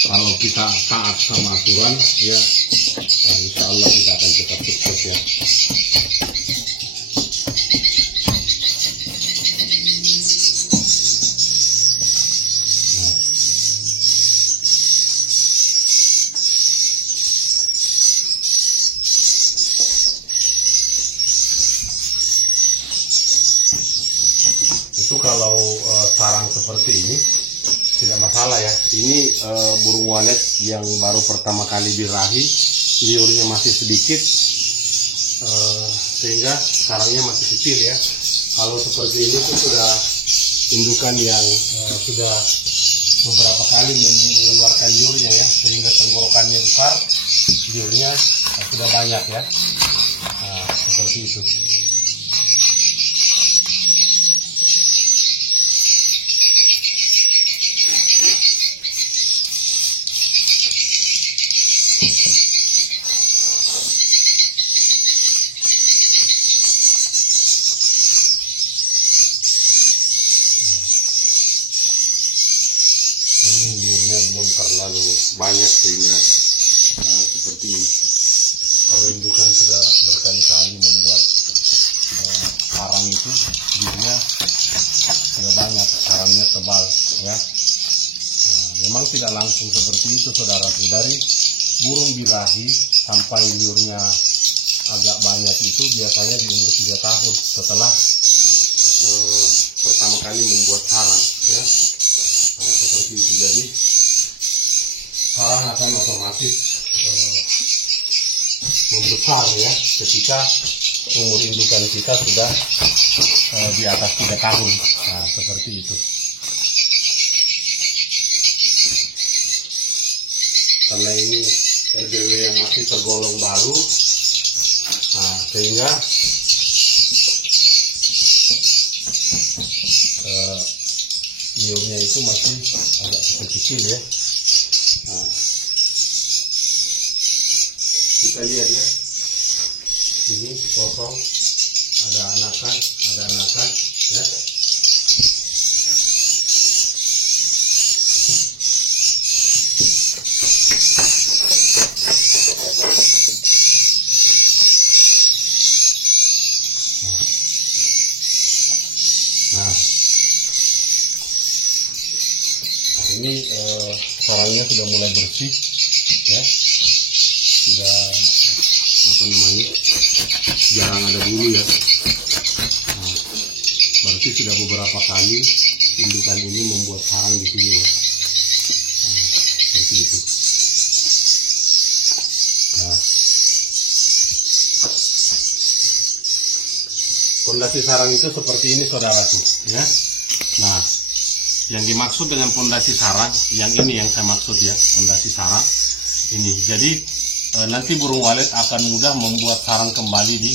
Kalau kita taat sama aturan ya, nah, insya Allah kita akan cepat sukses ya. Nah. Itu kalau sarang seperti ini tidak masalah ya. Ini burung walet yang baru pertama kali birahi, liurnya masih sedikit, sehingga sarangnya masih kecil ya. Kalau seperti ini tuh sudah indukan yang sudah beberapa kali mengeluarkan liurnya ya, sehingga tenggorokannya besar, liurnya sudah banyak ya. Nah, seperti itu. Belum terlalu banyak sehingga seperti ini. Kalau indukan sudah berkali-kali membuat sarang itu, biasanya sudah banyak, sarangnya tebal ya. Memang tidak langsung seperti itu saudaraku. Dari burung birahi sampai liurnya agak banyak itu biasanya di umur 3 tahun setelah pertama kali membuat sarang ya. Seperti itu, jadi sarang akan otomatis membesar ya ketika umur indukan kita sudah di atas 3 tahun. Nah, seperti itu. Karena ini RBW yang masih tergolong baru, nah, sehingga liurnya itu masih agak kecil ya. Nah, kita lihat ya, ini kosong, ada anakan ya. Nah, ini koralnya sudah mulai bersih ya, sudah apa namanya, jarang ada bulu ya. Nah, berarti sudah beberapa kali indukan ini membuat sarang di sini ya. Nah, seperti itu. Nah, pondasi sarang itu seperti ini saudaraku ya. Nah, yang dimaksud dengan pondasi sarang, yang ini yang saya maksud ya, pondasi sarang ini. Jadi nanti burung walet akan mudah membuat sarang kembali di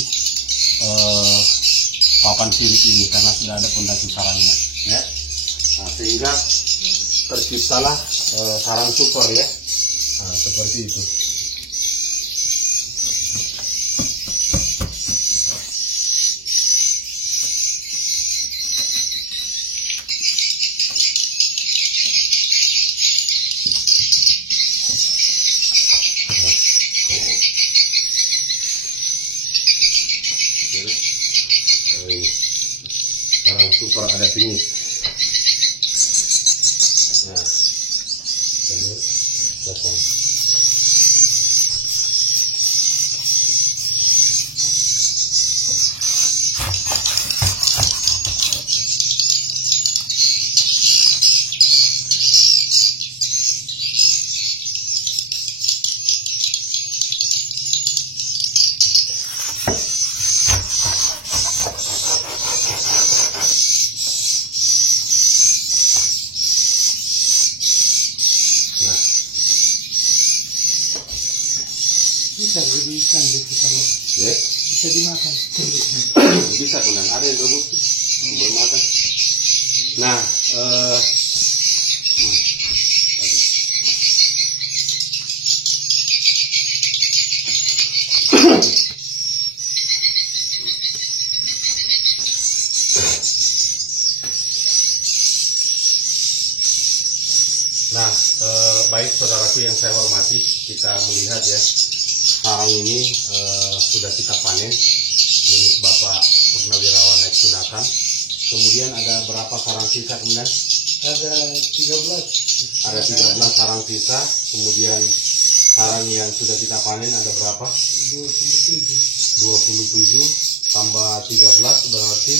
papan sirip ini karena sudah ada pondasi sarangnya ya. Nah, sehingga terciptalah sarang super ya. Nah, seperti itu. Sarang super ada pingit. Nah, ini kosong. Bisa jadi ikan gitu kalau Ya, bisa dimakan. bisa kemudian ada yang rebus bermakan. Nah, nah, baik saudaraku yang saya hormati, kita melihat ya, sarang ini sudah kita panen milik Bapak Purnawirawan Naik Sunatan. Kemudian ada berapa sarang sisa kemudian? Ada 13. Ada 13 sarang sisa. Kemudian sarang yang sudah kita panen ada berapa? 27. 27 tambah 13 berarti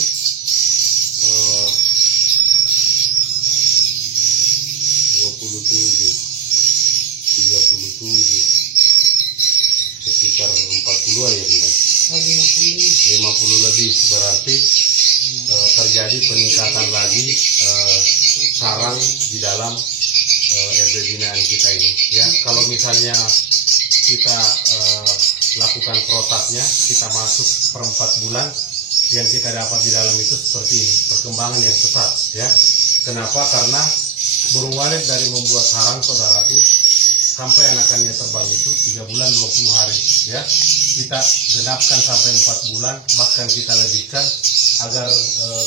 50 lebih, berarti terjadi peningkatan lagi sarang di dalam RB binaan kita ini. Ya, kalau misalnya kita lakukan protapnya, kita masuk per 4 bulan, yang kita dapat di dalam itu seperti ini, perkembangan yang pesat. Ya, kenapa? Karena burung walet dari membuat sarang, saudaraku, sampai anakannya terbang itu 3 bulan 20 hari. Ya, kita genapkan sampai 4 bulan, bahkan kita lebihkan agar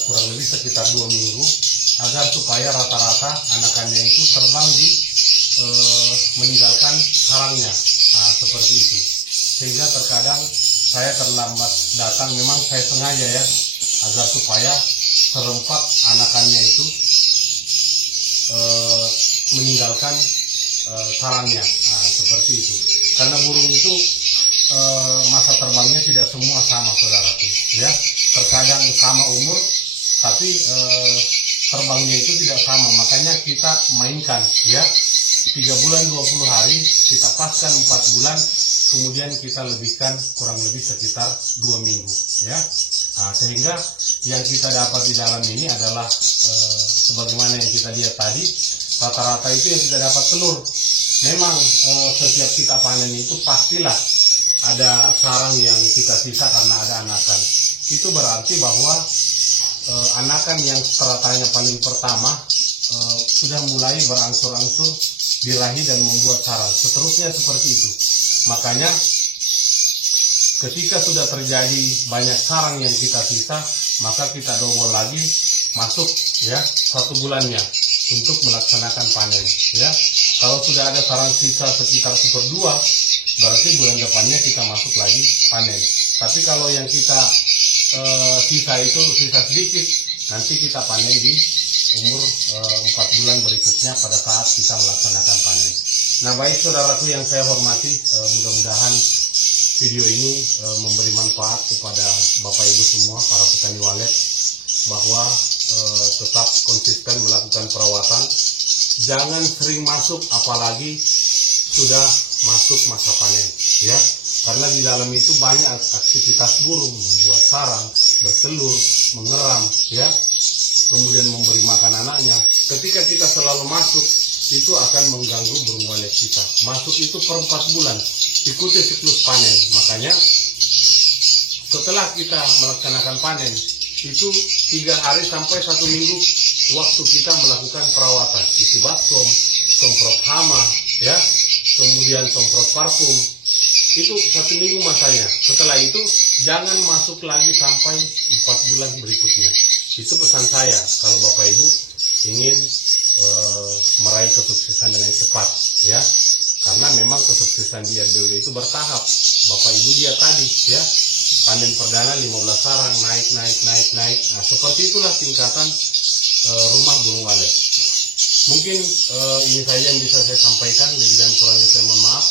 kurang lebih sekitar 2 minggu, agar supaya rata-rata anakannya itu terbang di meninggalkan sarangnya. Nah, seperti itu. Sehingga terkadang saya terlambat datang, memang saya sengaja ya, agar supaya serempak anakannya itu meninggalkan sarangnya. Nah, seperti itu. Karena burung itu masa terbangnya tidak semua sama, saudaraku. Ya, terkadang sama umur, tapi terbangnya itu tidak sama. Makanya kita mainkan, ya, 3 bulan 20 hari, kita paskan 4 bulan, kemudian kita lebihkan kurang lebih sekitar 2 minggu. Ya, nah, sehingga yang kita dapat di dalam ini adalah sebagaimana yang kita lihat tadi, rata-rata itu yang kita dapat telur. Memang setiap kita panen itu pastilah ada sarang yang kita sisa karena ada anakan. Itu berarti bahwa anakan yang stratanya paling pertama sudah mulai berangsur-angsur birahi dan membuat sarang. Seterusnya seperti itu. Makanya ketika sudah terjadi banyak sarang yang kita sisa, maka kita double lagi masuk, ya, 1 bulannya untuk melaksanakan panen. Ya, kalau sudah ada sarang sisa sekitar 1/2, berarti bulan depannya kita masuk lagi panen. Tapi kalau yang kita sisa itu sisa sedikit, nanti kita panen di umur 4 bulan berikutnya pada saat kita melaksanakan panen. Nah, baik saudaraku yang saya hormati, mudah-mudahan video ini memberi manfaat kepada Bapak Ibu semua para petani walet, bahwa tetap konsisten melakukan perawatan, jangan sering masuk apalagi sudah masuk masa panen, ya, karena di dalam itu banyak aktivitas burung, membuat sarang, bertelur, mengeram, ya, kemudian memberi makan anaknya. Ketika kita selalu masuk, itu akan mengganggu burung walet kita. Masuk itu per 4 bulan, ikuti siklus panen. Makanya setelah kita melaksanakan panen, itu 3 hari sampai 1 minggu waktu kita melakukan perawatan, isi baskom, semprot hama, ya, kemudian semprot parfum. Itu 1 minggu masanya. Setelah itu jangan masuk lagi sampai 4 bulan berikutnya. Itu pesan saya kalau Bapak Ibu ingin meraih kesuksesan dengan cepat, ya, karena memang kesuksesan di RBW itu bertahap. Bapak Ibu lihat tadi, ya, panen perdana 15 sarang, naik. Nah, seperti itulah tingkatan rumah burung walet. Mungkin ini saja yang bisa saya sampaikan, lebih dan kurangnya saya mohon maaf.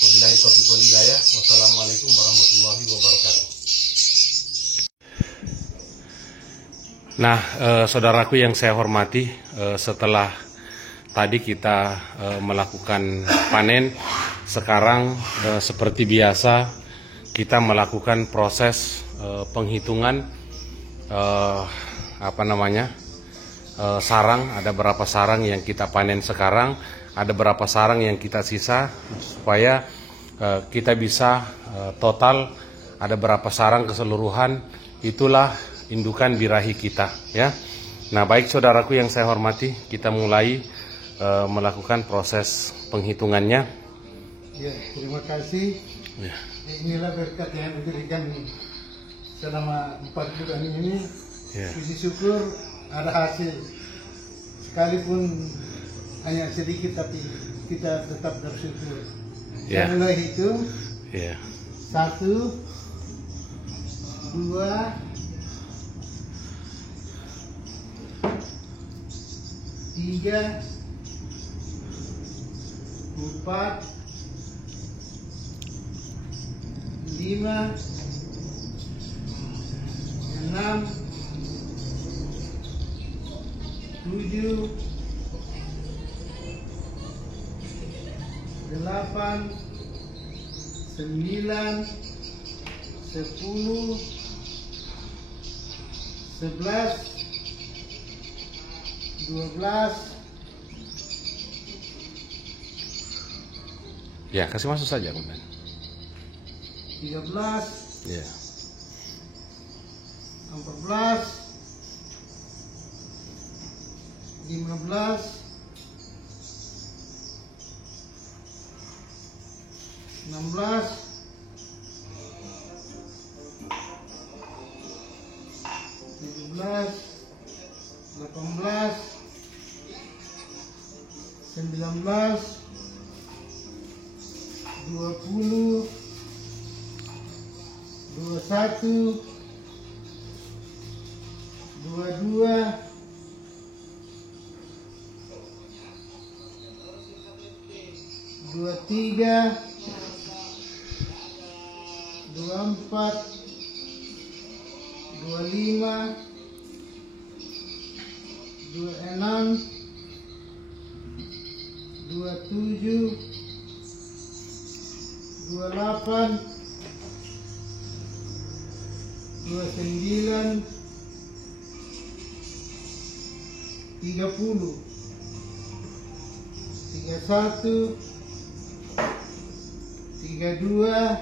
Wabillahi taufiq wal hidayah. Wassalamualaikum warahmatullahi wabarakatuh. Nah, saudaraku yang saya hormati, setelah tadi kita melakukan panen, sekarang seperti biasa kita melakukan proses penghitungan sarang. Ada berapa sarang yang kita panen sekarang, ada berapa sarang yang kita sisa, supaya kita bisa total ada berapa sarang keseluruhan. Itulah indukan birahi kita, ya. Nah, baik saudaraku yang saya hormati, kita mulai melakukan proses penghitungannya. Ya, terima kasih. Ya. Inilah berkat yang diberikan selama 4 bulan ini. Ya. Puji syukur ada hasil, sekalipun hanya sedikit, tapi kita tetap bersyukur. Ya. Mulai hitung. Ya. 1, 2, 3, 4, 5, 6, 7, 8, 9, 10, 11, 12, Ya, kasih masuk saja, Komandan. 13, Ya. 14, 15, 16, 17, 18, 19, 20, 21, 22, 23, 24, 25, 26, 27, 28, 29, 30, 31, 32,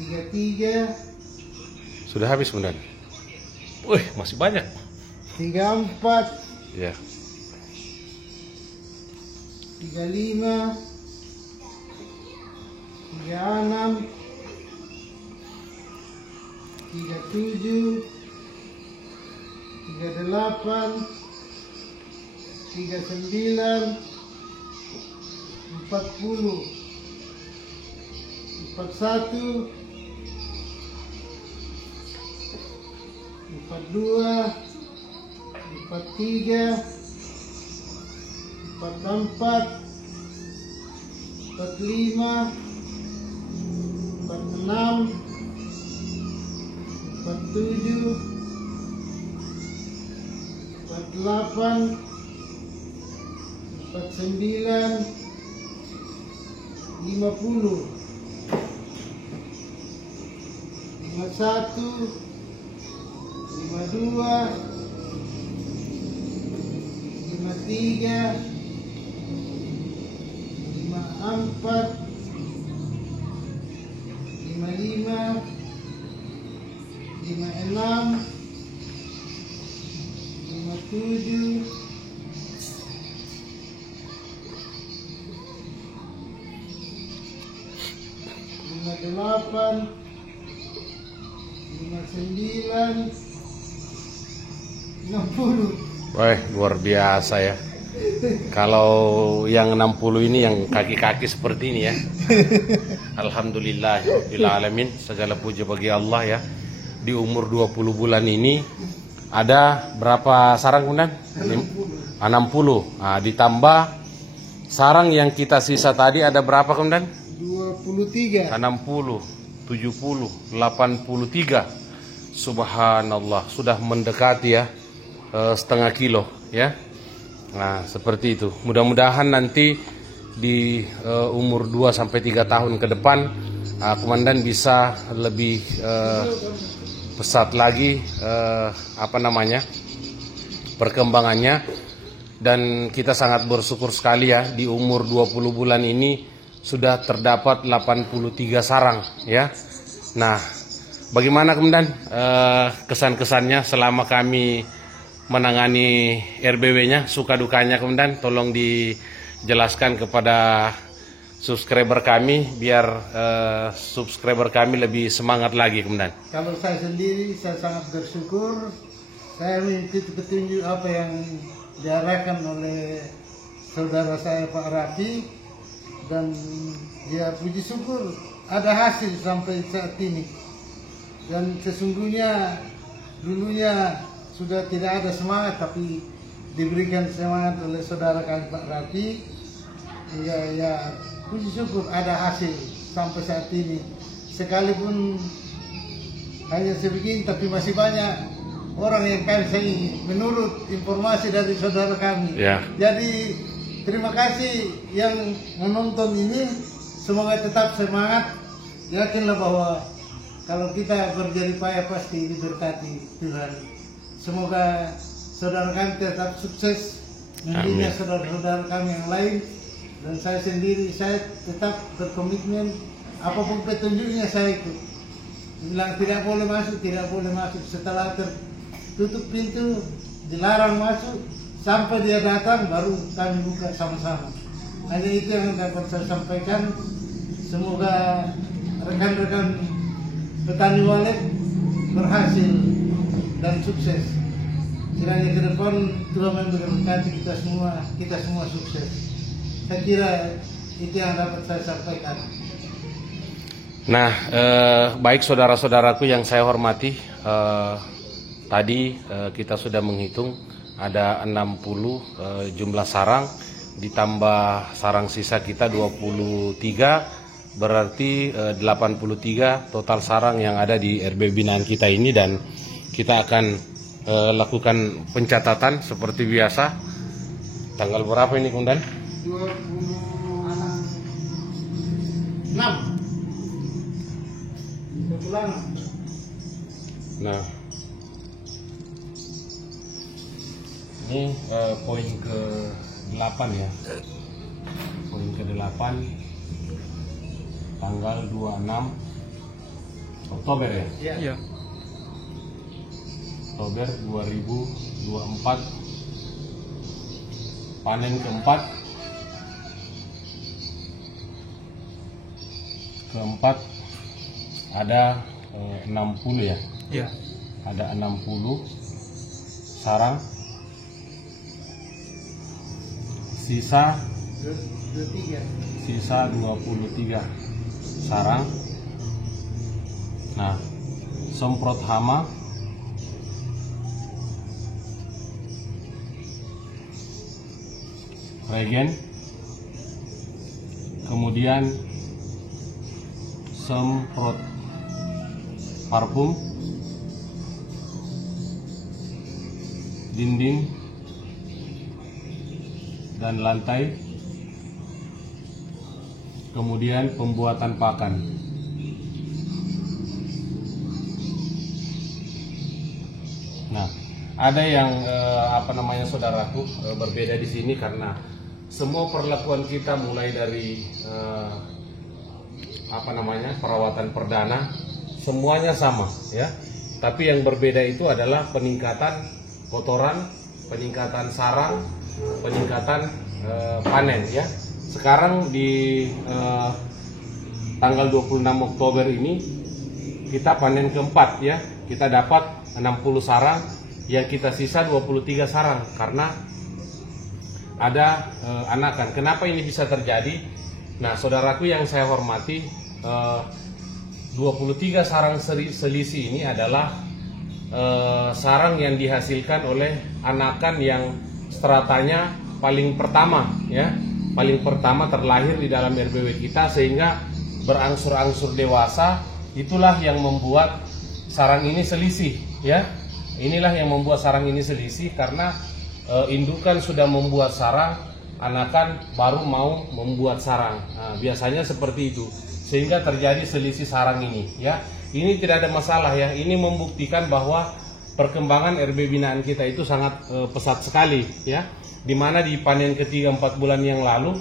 33, Sudah habis, Komandan. Wih, masih banyak. 34, Ya. 35, 36, 37, 38, 39, 40, 41, 42, 43, 44, 45, 46, 47, 48, 49, 50, 51, 52, 53, 54, 55, 56, 57, 58, 59, 60. Wah, luar biasa ya. Kalau yang 60 ini yang kaki-kaki seperti ini ya. Alhamdulillahirabbil alamin, segala puja bagi Allah ya. Di umur 20 bulan ini ada berapa sarang, Komandan? 60. Nah, ditambah sarang yang kita sisa tadi ada berapa, Komandan? 23. 60, 70, 83. Subhanallah, sudah mendekati ya setengah kilo ya. Nah, seperti itu. Mudah-mudahan nanti di umur 2 sampai 3 tahun ke depan Komandan bisa lebih pesat lagi perkembangannya, dan kita sangat bersyukur sekali ya di umur 20 bulan ini sudah terdapat 83 sarang ya. Nah, bagaimana Komandan kesan-kesannya selama kami menangani RBW-nya, suka dukanya Komandan, tolong dijelaskan kepada subscriber kami biar subscriber kami lebih semangat lagi, Komandan. Kalau saya sendiri, saya sangat bersyukur. Saya mengikuti petunjuk apa yang diarahkan oleh saudara saya Pak Rafi, dan ya puji syukur ada hasil sampai saat ini. Dan sesungguhnya dulunya sudah tidak ada semangat, tapi diberikan semangat oleh saudara kami Pak Rafi. Ya puji syukur ada hasil sampai saat ini. Sekalipun hanya sebegini, tapi masih banyak orang yang kami menurut informasi dari saudara kami. Ya. Jadi terima kasih yang menonton ini. Semoga tetap semangat. Yakinlah bahwa kalau kita berjerih payah pasti diberkati Tuhan. Semoga saudara kami tetap sukses membina saudara-saudara kami yang lain, dan saya sendiri saya tetap berkomitmen apapun petunjuknya saya ikut. Bilang tidak boleh masuk, tidak boleh masuk. Setelah tertutup pintu, dilarang masuk, sampai dia datang baru kami buka sama-sama. Hanya itu yang dapat saya sampaikan. Semoga rekan-rekan petani walet berhasil dan sukses. Kiranya ke depan Tuhan memberkati kita semua sukses. Saya kira itu yang dapat saya sampaikan. Nah, baik saudara-saudaraku yang saya hormati, tadi kita sudah menghitung ada 60 jumlah sarang, ditambah sarang sisa kita 23, berarti 83 total sarang yang ada di RB binaan kita ini, dan kita akan lakukan pencatatan seperti biasa. Tanggal berapa ini, Kundan? 26. Nah, ini poin ke-8 ya. Poin ke-8 tanggal 26 Oktober ya? Iya. Oktober 2024, panen keempat ada 60 ya? Iya. Ada 60 sarang, sisa 23 sarang. Nah, semprot hama regen, kemudian semprot parfum, dinding dan lantai, kemudian pembuatan pakan. Nah, ada yang saudaraku, berbeda di sini karena semua perlakuan kita mulai dari perawatan perdana semuanya sama ya. Tapi yang berbeda itu adalah peningkatan kotoran, peningkatan sarang, peningkatan panen ya. Sekarang di tanggal 26 Oktober ini kita panen keempat ya. Kita dapat 60 sarang, yang kita sisa 23 sarang karena ada anakan. Kenapa ini bisa terjadi? Nah, saudaraku yang saya hormati, 23 sarang selisih ini adalah sarang yang dihasilkan oleh anakan yang stratanya paling pertama ya, paling pertama terlahir di dalam RBW kita sehingga berangsur-angsur dewasa. Itulah yang membuat sarang ini selisih ya. Inilah yang membuat sarang ini selisih karena indukan sudah membuat sarang, anakan baru mau membuat sarang. Nah, biasanya seperti itu sehingga terjadi selisih sarang ini ya. Ini tidak ada masalah ya. Ini membuktikan bahwa perkembangan RB binaan kita itu sangat pesat sekali ya. Dimana di panen ketiga 4 bulan yang lalu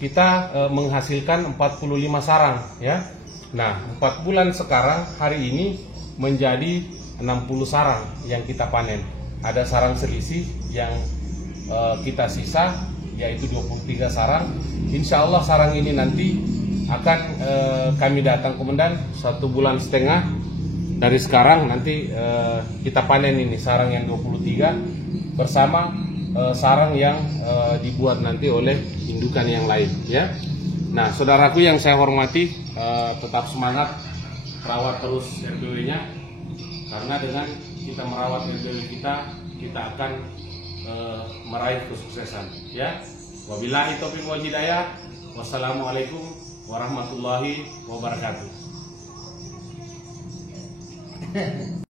kita menghasilkan 45 sarang ya. Nah, 4 bulan sekarang hari ini menjadi 60 sarang yang kita panen. Ada sarang selisih yang kita sisa yaitu 23 sarang. Insya Allah sarang ini nanti akan kami datang komandan 1,5 bulan dari sekarang. Nanti kita panen ini sarang yang 23 bersama sarang yang dibuat nanti oleh indukan yang lain ya. Nah, saudaraku yang saya hormati, tetap semangat rawat terus RBW-nya, karena dengan kita merawat RBW kita akan meraih kesuksesan ya. Wabillahi taufiq wal hidayah. Wassalamualaikum warahmatullahi wabarakatuh.